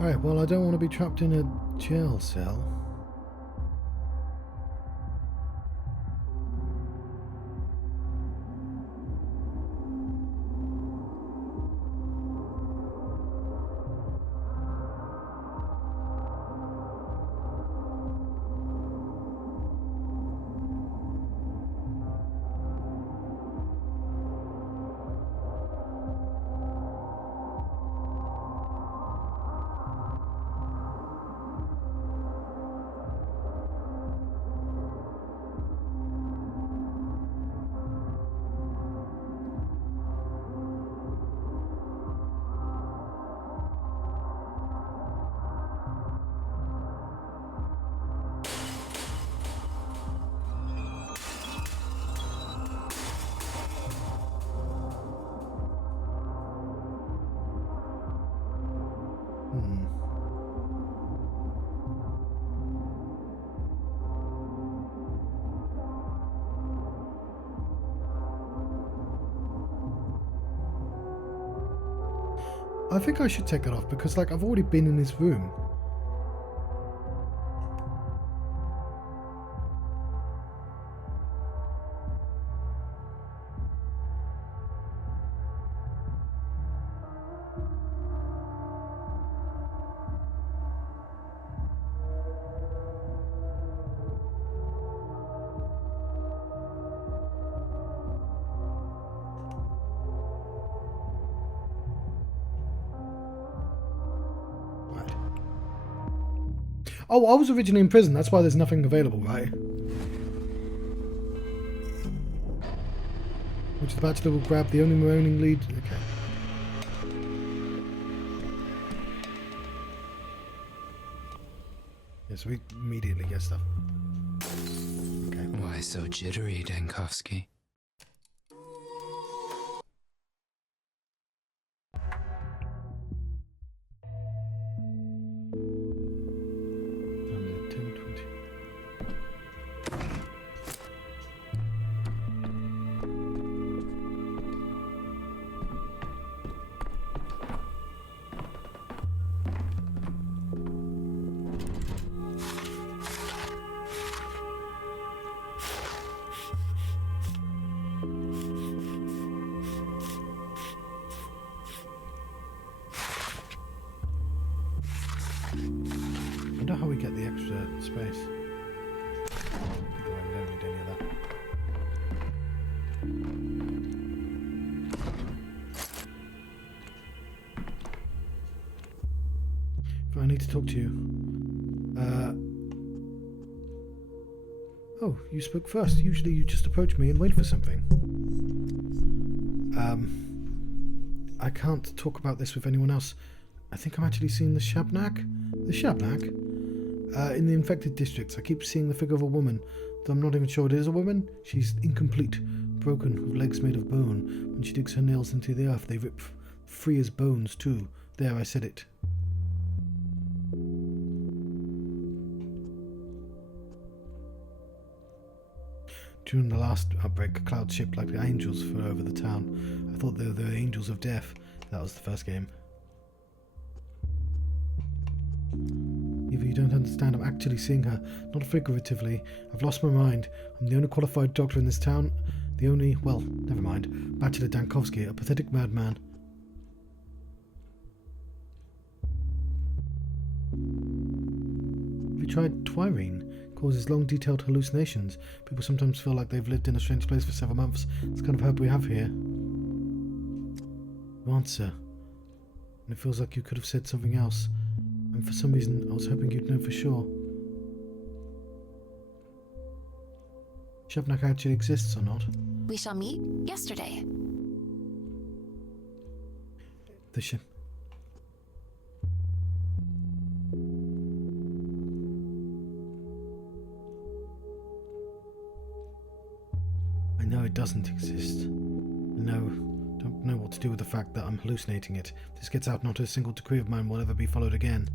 Alright, well, I don't want to be trapped in a jail cell. I think I should take that off because, like, I've already been in this room. Oh, I was originally in prison. That's why there's nothing available, right? Which the bachelor will grab the only remaining lead. Okay. Yes, we immediately get stuff. Okay. Why so jittery, Dankovsky? I wonder how we get the extra space. I don't need any of that. But I need to talk to you. Oh, you spoke first. Usually you just approach me and wait for something. I can't talk about this with anyone else. I think I'm actually seeing the Shabnak. The Shabnak? In the infected districts, I keep seeing the figure of a woman, though I'm not even sure it is a woman. She's incomplete, broken, with legs made of bone. When she digs her nails into the earth, they rip free as bones, too. There, I said it. During the last outbreak, a cloud ship like the angels flew over the town. I thought they were the angels of death. That was the first game. Eva, you don't understand. I'm actually seeing her, not figuratively. I've lost my mind. I'm the only qualified doctor in this town. The only, well, never mind. Bachelor Dankovsky, a pathetic madman. Have you tried Twirine? Causes long, detailed hallucinations. People sometimes feel like they've lived in a strange place for several months. It's the kind of hope we have here. You answer. And it feels like you could have said something else. And for some reason, I was hoping you'd know for sure. Shabnak actually exists or not? We shall meet yesterday. The ship. I know it doesn't exist. I don't know what to do with the fact that I'm hallucinating it. If this gets out, not a single decree of mine will ever be followed again.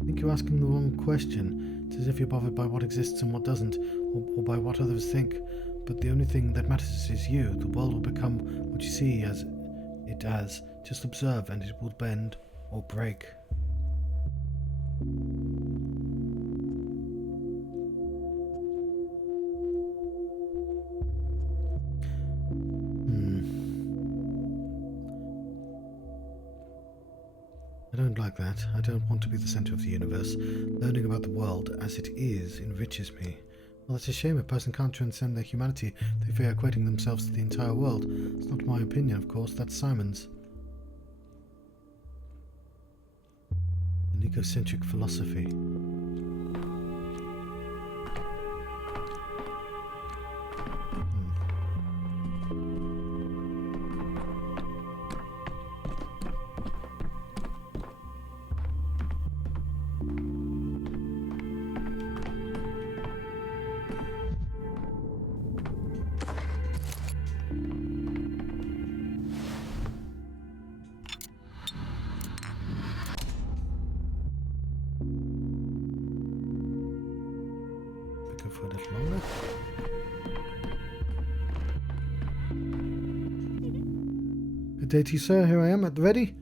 I think you're asking the wrong question. It's as if you're bothered by what exists and what doesn't, or by what others think. But the only thing that matters is you. The world will become what you see as it as. Just observe, and it will bend or break. I don't like that. I don't want to be the center of the universe. Learning about the world as it is enriches me. Well, it's a shame a person can't transcend their humanity. They fear equating themselves to the entire world. It's not my opinion, of course. That's Simon's. An egocentric philosophy. For a little longer. Good day to you, sir. Here I am at the ready.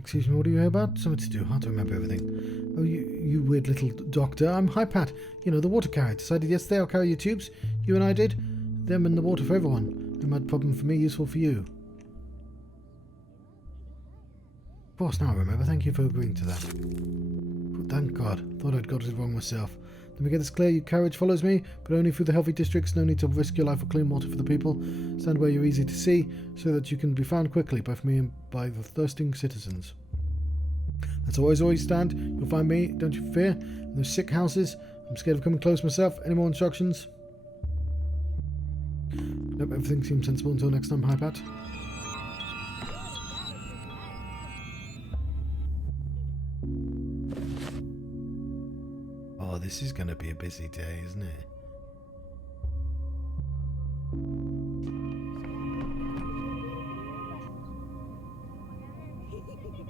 Excuse me, what are you here about? Something to do. Hard to remember everything. Oh, you weird little doctor. I'm Hi Pat. You know, the water carrier. Decided yesterday I'll carry your tubes. You and I did. Them in the water for everyone. No mad problem for me, useful for you. Of course, now I remember. Thank you for agreeing to that. Oh, thank God. Thought I'd got it wrong myself. Let me get this clear. Your carriage follows me, but only through the healthy districts. No need to risk your life for clean water for the people. Stand where you're easy to see, so that you can be found quickly, both me and by the thirsting citizens. That's always stand. You'll find me, don't you fear. In those sick houses. I'm scared of coming close myself. Any more instructions? Nope, everything seems sensible until next time, Hi Pat. Oh, this is going to be a busy day, isn't it?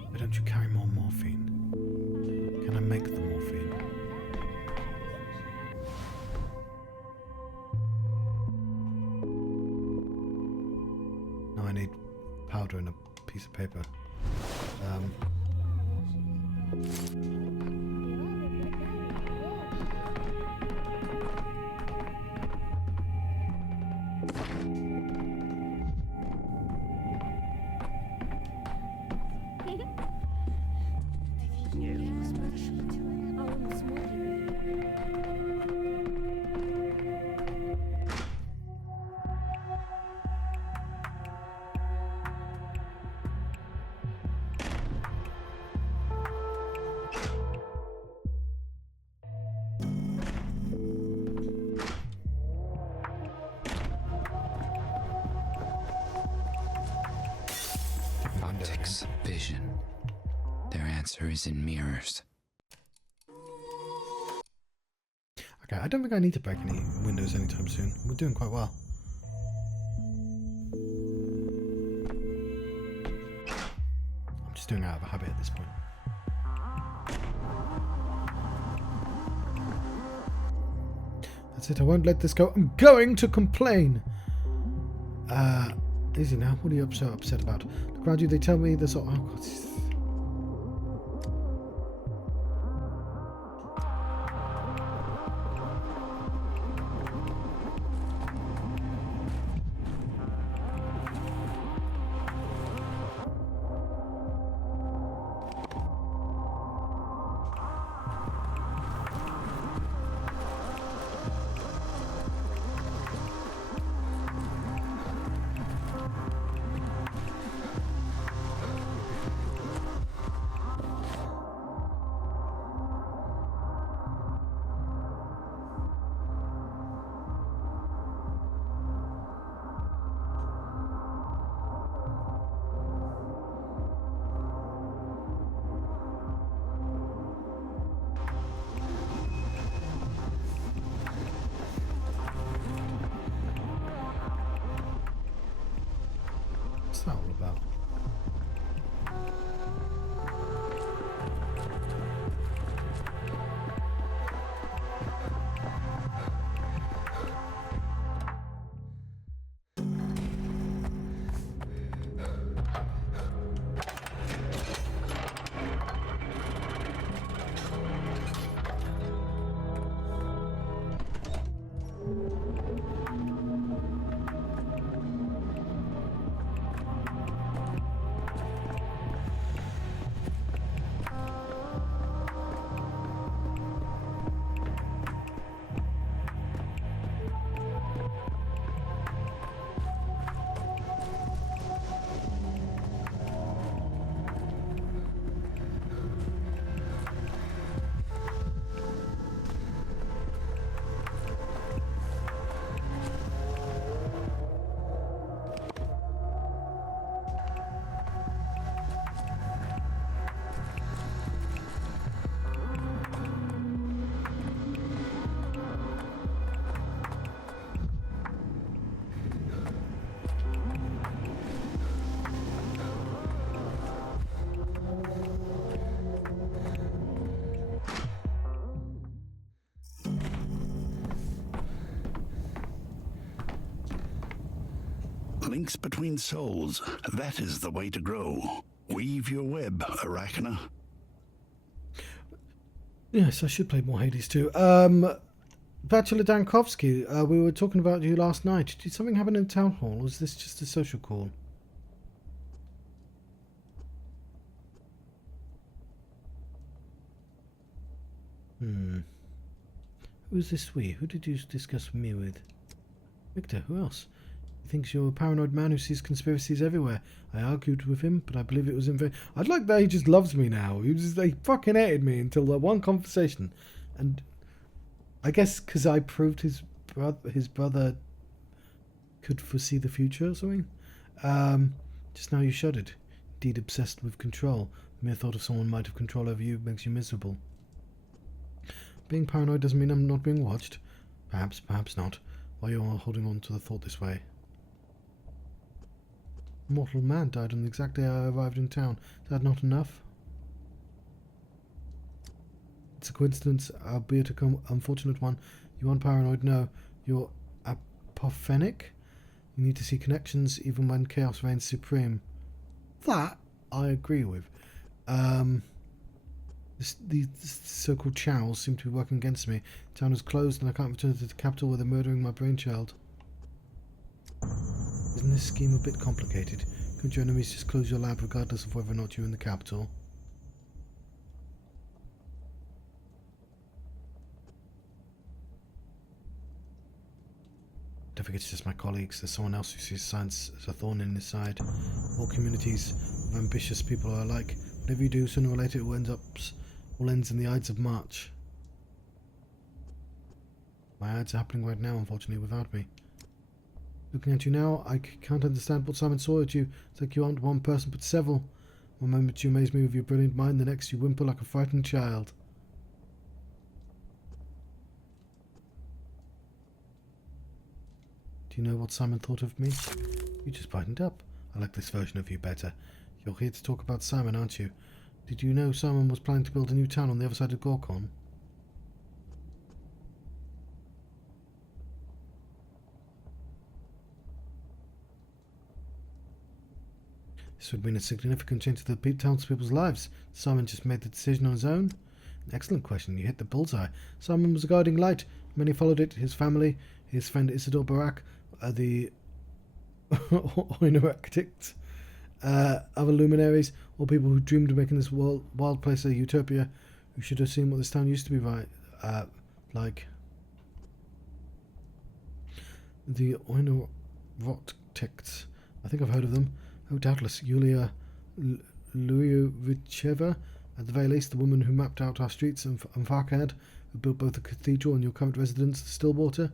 Why don't you carry more morphine? Can I make the morphine? No, I need powder and a piece of paper. Optics, vision. Their answer is in mirrors. Okay, I don't think I need to break any windows anytime soon. We're doing quite well. I'm just doing it out of a habit at this point. That's it, I won't let this go. I'm going to complain! Easy now. What are you so upset about? Look around you, they tell me there's... Oh, God. What's that all about? Links between souls, that is the way to grow. Weave your web, Arachna. Yes, I should play more Hades too. Bachelor Dankovsky, we were talking about you last night. Did something happen in the town hall, or is this just a social call? Who's this we? Who did you discuss me with? Victor, who else? He thinks you're a paranoid man who sees conspiracies everywhere. I argued with him, but I believe it was in vain. I'd like that he just loves me now. He fucking hated me until that one conversation. And I guess because I proved his brother could foresee the future or something. Just now you shuddered. Indeed obsessed with control. The mere thought of someone might have control over you makes you miserable. Being paranoid doesn't mean I'm not being watched. Perhaps, perhaps not. Why you're holding on to the thought this way? A mortal man died on the exact day I arrived in town. Is that not enough? It's a coincidence, albeit a unfortunate one. You aren't paranoid, no. You're apophenic. You need to see connections even when chaos reigns supreme. That I agree with. These so-called chows seem to be working against me. The town is closed and I can't return to the capital where they're murdering my brainchild. Isn't this scheme a bit complicated? Couldn't your enemies just close your lab regardless of whether or not you're in the capital? I don't think it's just my colleagues. There's someone else who sees science as a thorn in his side. All communities of ambitious people are alike. Whatever you do, sooner or later it all ends in the Ides of March. My Ides are happening right now, unfortunately, without me. Looking at you now, I can't understand what Simon saw at you. It's like you aren't one person, but several. One moment you amaze me with your brilliant mind, the next you whimper like a frightened child. Do you know what Simon thought of me? You just brightened up. I like this version of you better. You're here to talk about Simon, aren't you? Did you know Simon was planning to build a new town on the other side of Gorkho? This would have been a significant change to the townspeople's lives. Simon just made the decision on his own? An excellent question. You hit the bullseye. Simon was a guiding light. Many followed it. His family, his friend Isidore Barak, the Oino architects, other luminaries, or people who dreamed of making this wild place a utopia, who should have seen what this town used to be like. The Oino architects. I think I've heard of them. Oh, doubtless. Yulia Luyevicheva, at the very least, the woman who mapped out our streets, and Farkad, who built both the cathedral and your current residence, Stillwater.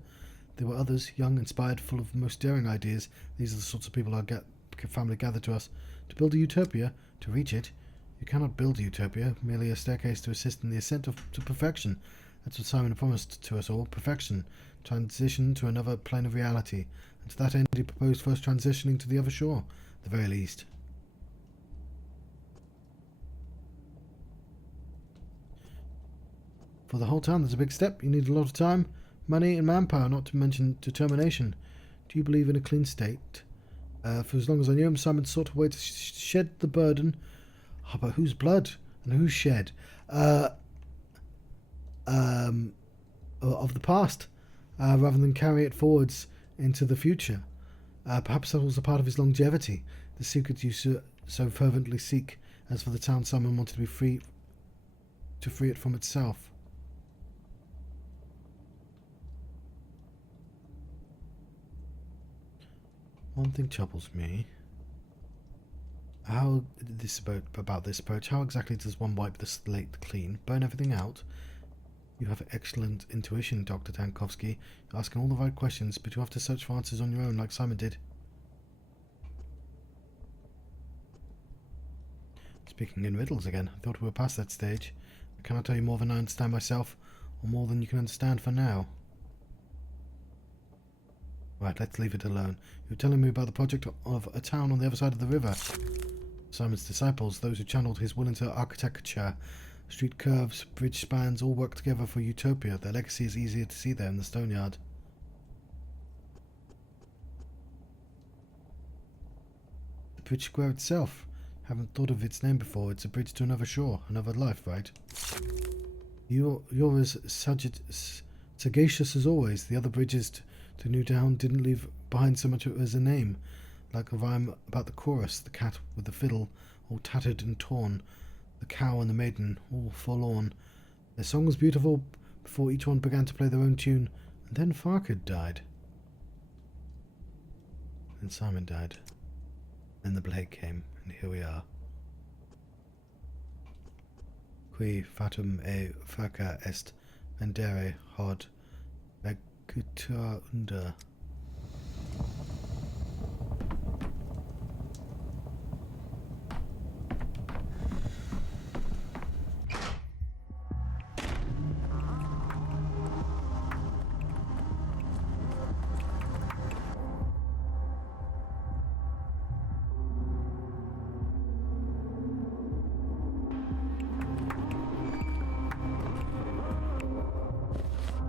There were others, young, inspired, full of most daring ideas. These are the sorts of people our family gathered to us. To build a utopia, to reach it, you cannot build a utopia, merely a staircase to assist in the ascent to perfection. That's what Simon promised to us all, perfection, transition to another plane of reality. And to that end he proposed first transitioning to the other shore, at the very least. For the whole town there's a big step. You need a lot of time, money and manpower, not to mention determination. Do you believe in a clean state? For as long as I knew him, Simon sought a way to shed the burden. Oh, but whose blood and whose shed? Of the past, rather than carry it forwards into the future. Perhaps that was a part of his longevity, the secret you so fervently seek. As for the town, Simon wanted to be free it from itself. One thing troubles me. About this approach, how exactly does one wipe the slate clean? Burn everything out? You have excellent intuition, Dr. Dankovsky. You're asking all the right questions, but you have to search for answers on your own, like Simon did. Speaking in riddles again. I thought we were past that stage. I cannot tell you more than I understand myself, or more than you can understand for now. Right, let's leave it alone. You're telling me about the project of a town on the other side of the river. Simon's disciples, those who channeled his will into architecture, street curves, bridge spans, all work together for utopia. Their legacy is easier to see there in the stone yard. The bridge square itself. Haven't thought of its name before. It's a bridge to another shore, another life, right? You're as sagacious as always. The other bridges to Newtown didn't leave behind so much as a name. Like a rhyme about the chorus, the cat with the fiddle, all tattered and torn, the cow and the maiden, all forlorn. Their song was beautiful before each one began to play their own tune, and then Farquhar died. And Simon died. Then the plague came, and here we are. Qui fatum e faca est vendere hod vegetur under.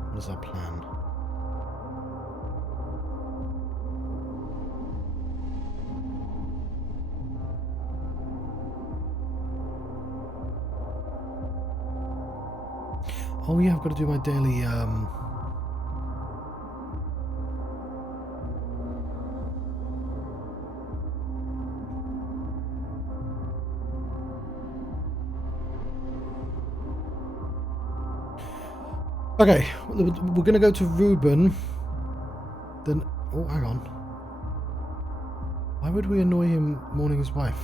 What is our plan? Oh yeah, I've got to do my daily Okay, we're going to go to Rubin. Then... Oh, hang on. Why would we annoy him mourning his wife?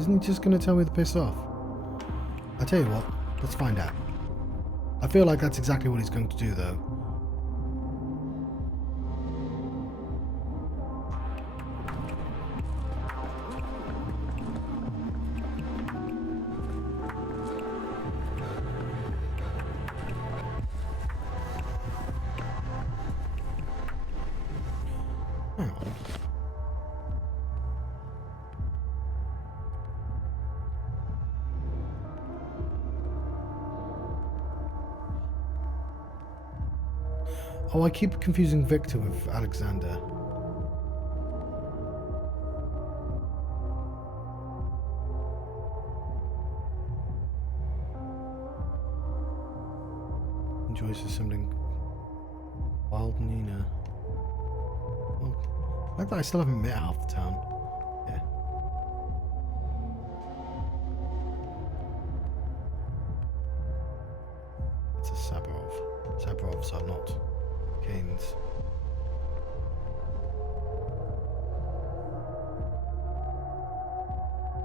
Isn't he just going to tell me to piss off? I tell you what, let's find out. I feel like that's exactly what he's going to do, though. Hang on. Oh, I keep confusing Victor with Alexander. Enjoys assembling Wild Nina. Well, I like that I still haven't met half the town. Yeah. It's a Sabarov. Sabarovs are not Canes.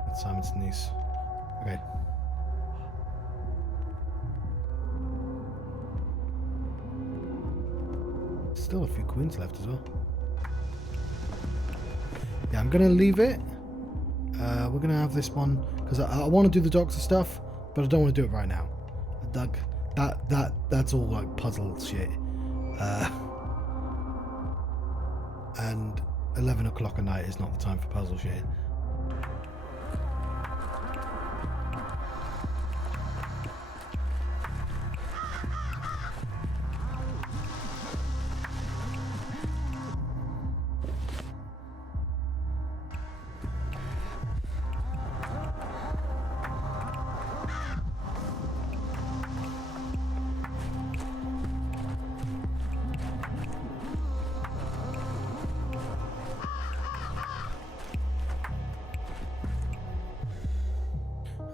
That's Simon's niece. Okay. Still a few queens left as well. Yeah, I'm gonna leave it. We're gonna have this one because I want to do the doctor stuff, but I don't want to do it right now. That's all like puzzle shit. And 11 o'clock at night is not the time for puzzle shit.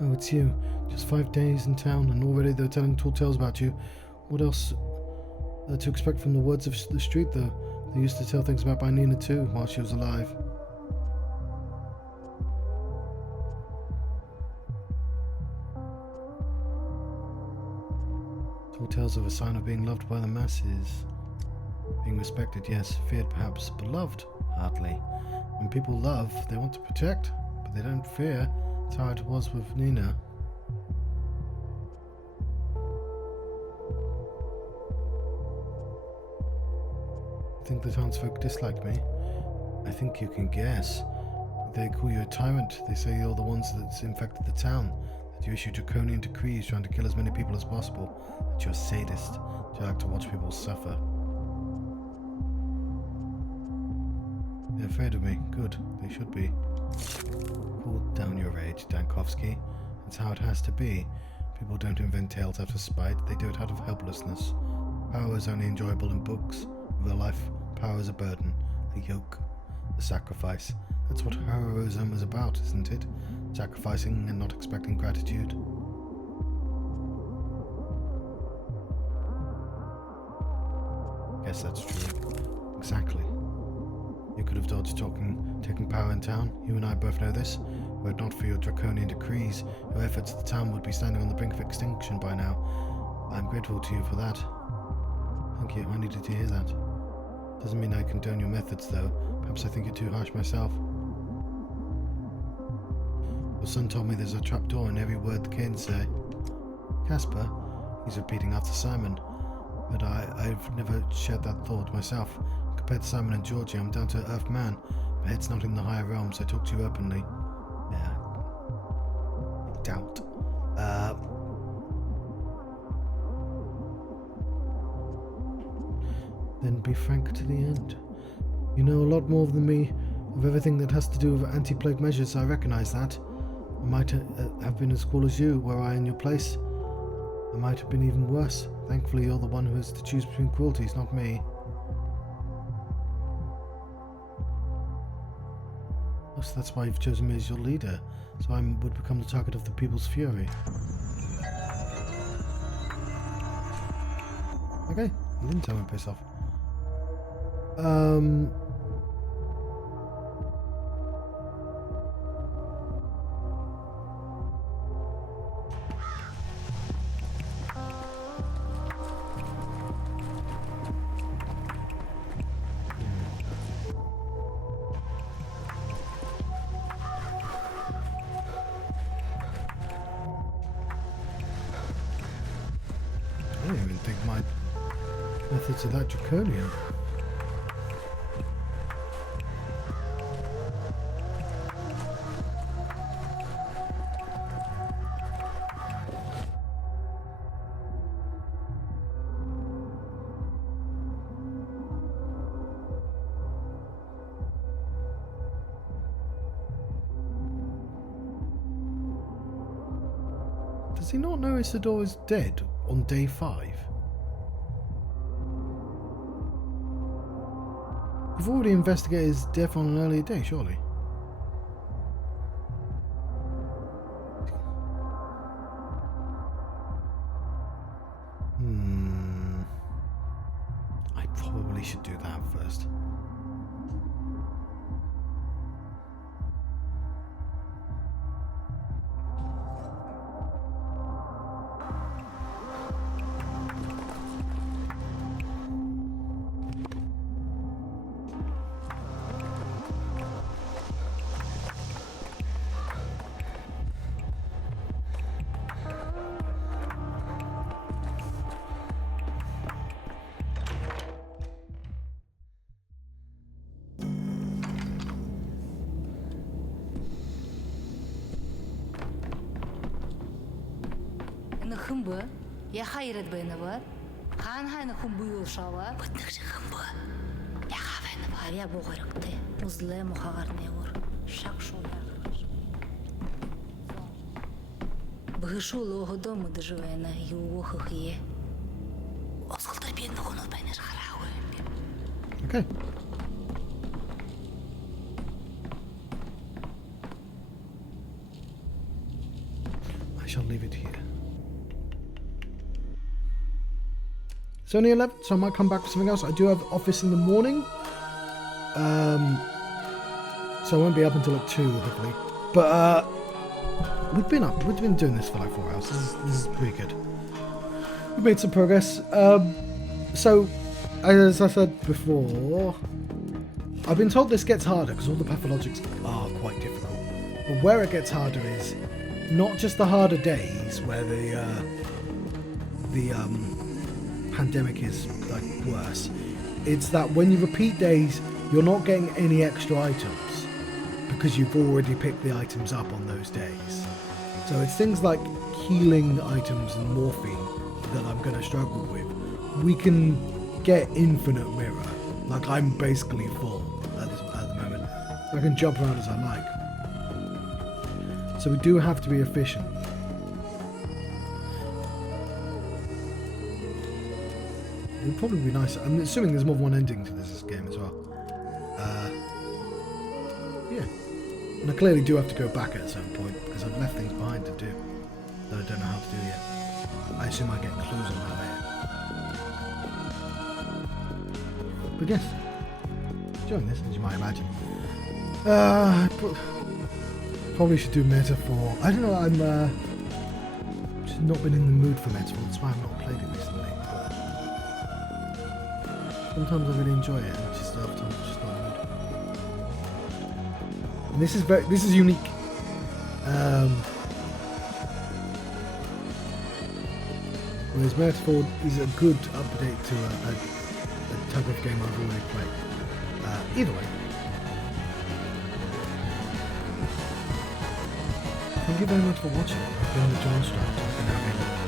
Oh, it's you. Just 5 days in town and already they're telling tall tales about you. What else to expect from the words of the street, though? They used to tell things about my Nina too, while she was alive. Tall tales of a sign of being loved by the masses. Being respected, yes. Feared, perhaps. But loved? Hardly. When people love, they want to protect, but they don't fear. That's how it was with Nina. I think the townsfolk dislike me. I think you can guess. They call you a tyrant. They say you're the ones that's infected the town. That you issue draconian decrees trying to kill as many people as possible. That you're a sadist. That you like to watch people suffer. They're afraid of me. Good. They should be. Cool down your rage, Dankovsky. It's how it has to be. People don't invent tales out of spite. They do it out of helplessness. Power is only enjoyable in books. Real life, power is a burden, a yoke, a sacrifice. That's what heroism is about, isn't it? Sacrificing and not expecting gratitude. Yes, that's true. Exactly. You could have dodged taking power in town. You and I both know this. Were it not for your draconian decrees, your efforts, the town would be standing on the brink of extinction by now. I'm grateful to you for that. Thank you. I needed to hear that. Doesn't mean I condone your methods, though. Perhaps I think you're too harsh myself. Your son told me there's a trapdoor in every word the Canes say. Casper? He's repeating after Simon. But I've never shared that thought myself. Compared to Simon and Georgie, I'm down to earth man. My head's not in the higher realms. I talk to you openly. Yeah. Doubt. Then be frank to the end. You know a lot more than me of everything that has to do with anti-plague measures. I recognize that. I might have been as cool as you, were I in your place. I might have been even worse. Thankfully, you're the one who has to choose between cruelties, not me. So that's why you've chosen me as your leader, so I would become the target of the people's fury. Okay, you didn't tell me to piss off. I don't even think my methods are that draconian. Does he not know Isidore is dead on day 5? You've already investigated his death on an earlier day, surely. I probably should do that first. Хымбы, я хайрат байнавар. Хан хайна хымбы улшава. Бытныкши хымбы. Я хавайнавар. Я бугарыкты. Узлы мухагарневар. Шак шулар. Быгышулы оғыдомы дыжывайна юго хыхие. Осқылтыр бенді ғоныл байнаш харауы. Okay. I shall leave it here. It's only 11, so I might come back with something else. I do have office in the morning, so I won't be up until like 2, hopefully. But we've been doing this for like 4 hours. This is pretty good. We've made some progress. So, as I said before, I've been told this gets harder because all the pathologics are quite difficult. But where it gets harder is not just the harder days where the pandemic is like worse. It's that when you repeat days, you're not getting any extra items because you've already picked the items up on those days. So it's things like healing items and morphine that I'm going to struggle with. We can get infinite mirror. Like I'm basically full at the moment. I can jump around as I like. So we do have to be efficient. It would probably be nice. I'm assuming there's more than one ending to this game as well. Yeah. And I clearly do have to go back at a certain point because I've left things behind to do that I don't know how to do yet. I assume I get clues on that later. But yes, enjoying this, as you might imagine. Probably should do Metaphor. I don't know, I'm just not been in the mood for Metaphor, that's why I've not played it recently. But sometimes I really enjoy it, and just other times it's just not in the mood. And this is unique. Whereas Metaphor is a good update to a type of game I've already played. Either way. Thank you very much for watching. I've been the Johnstruct. I've been having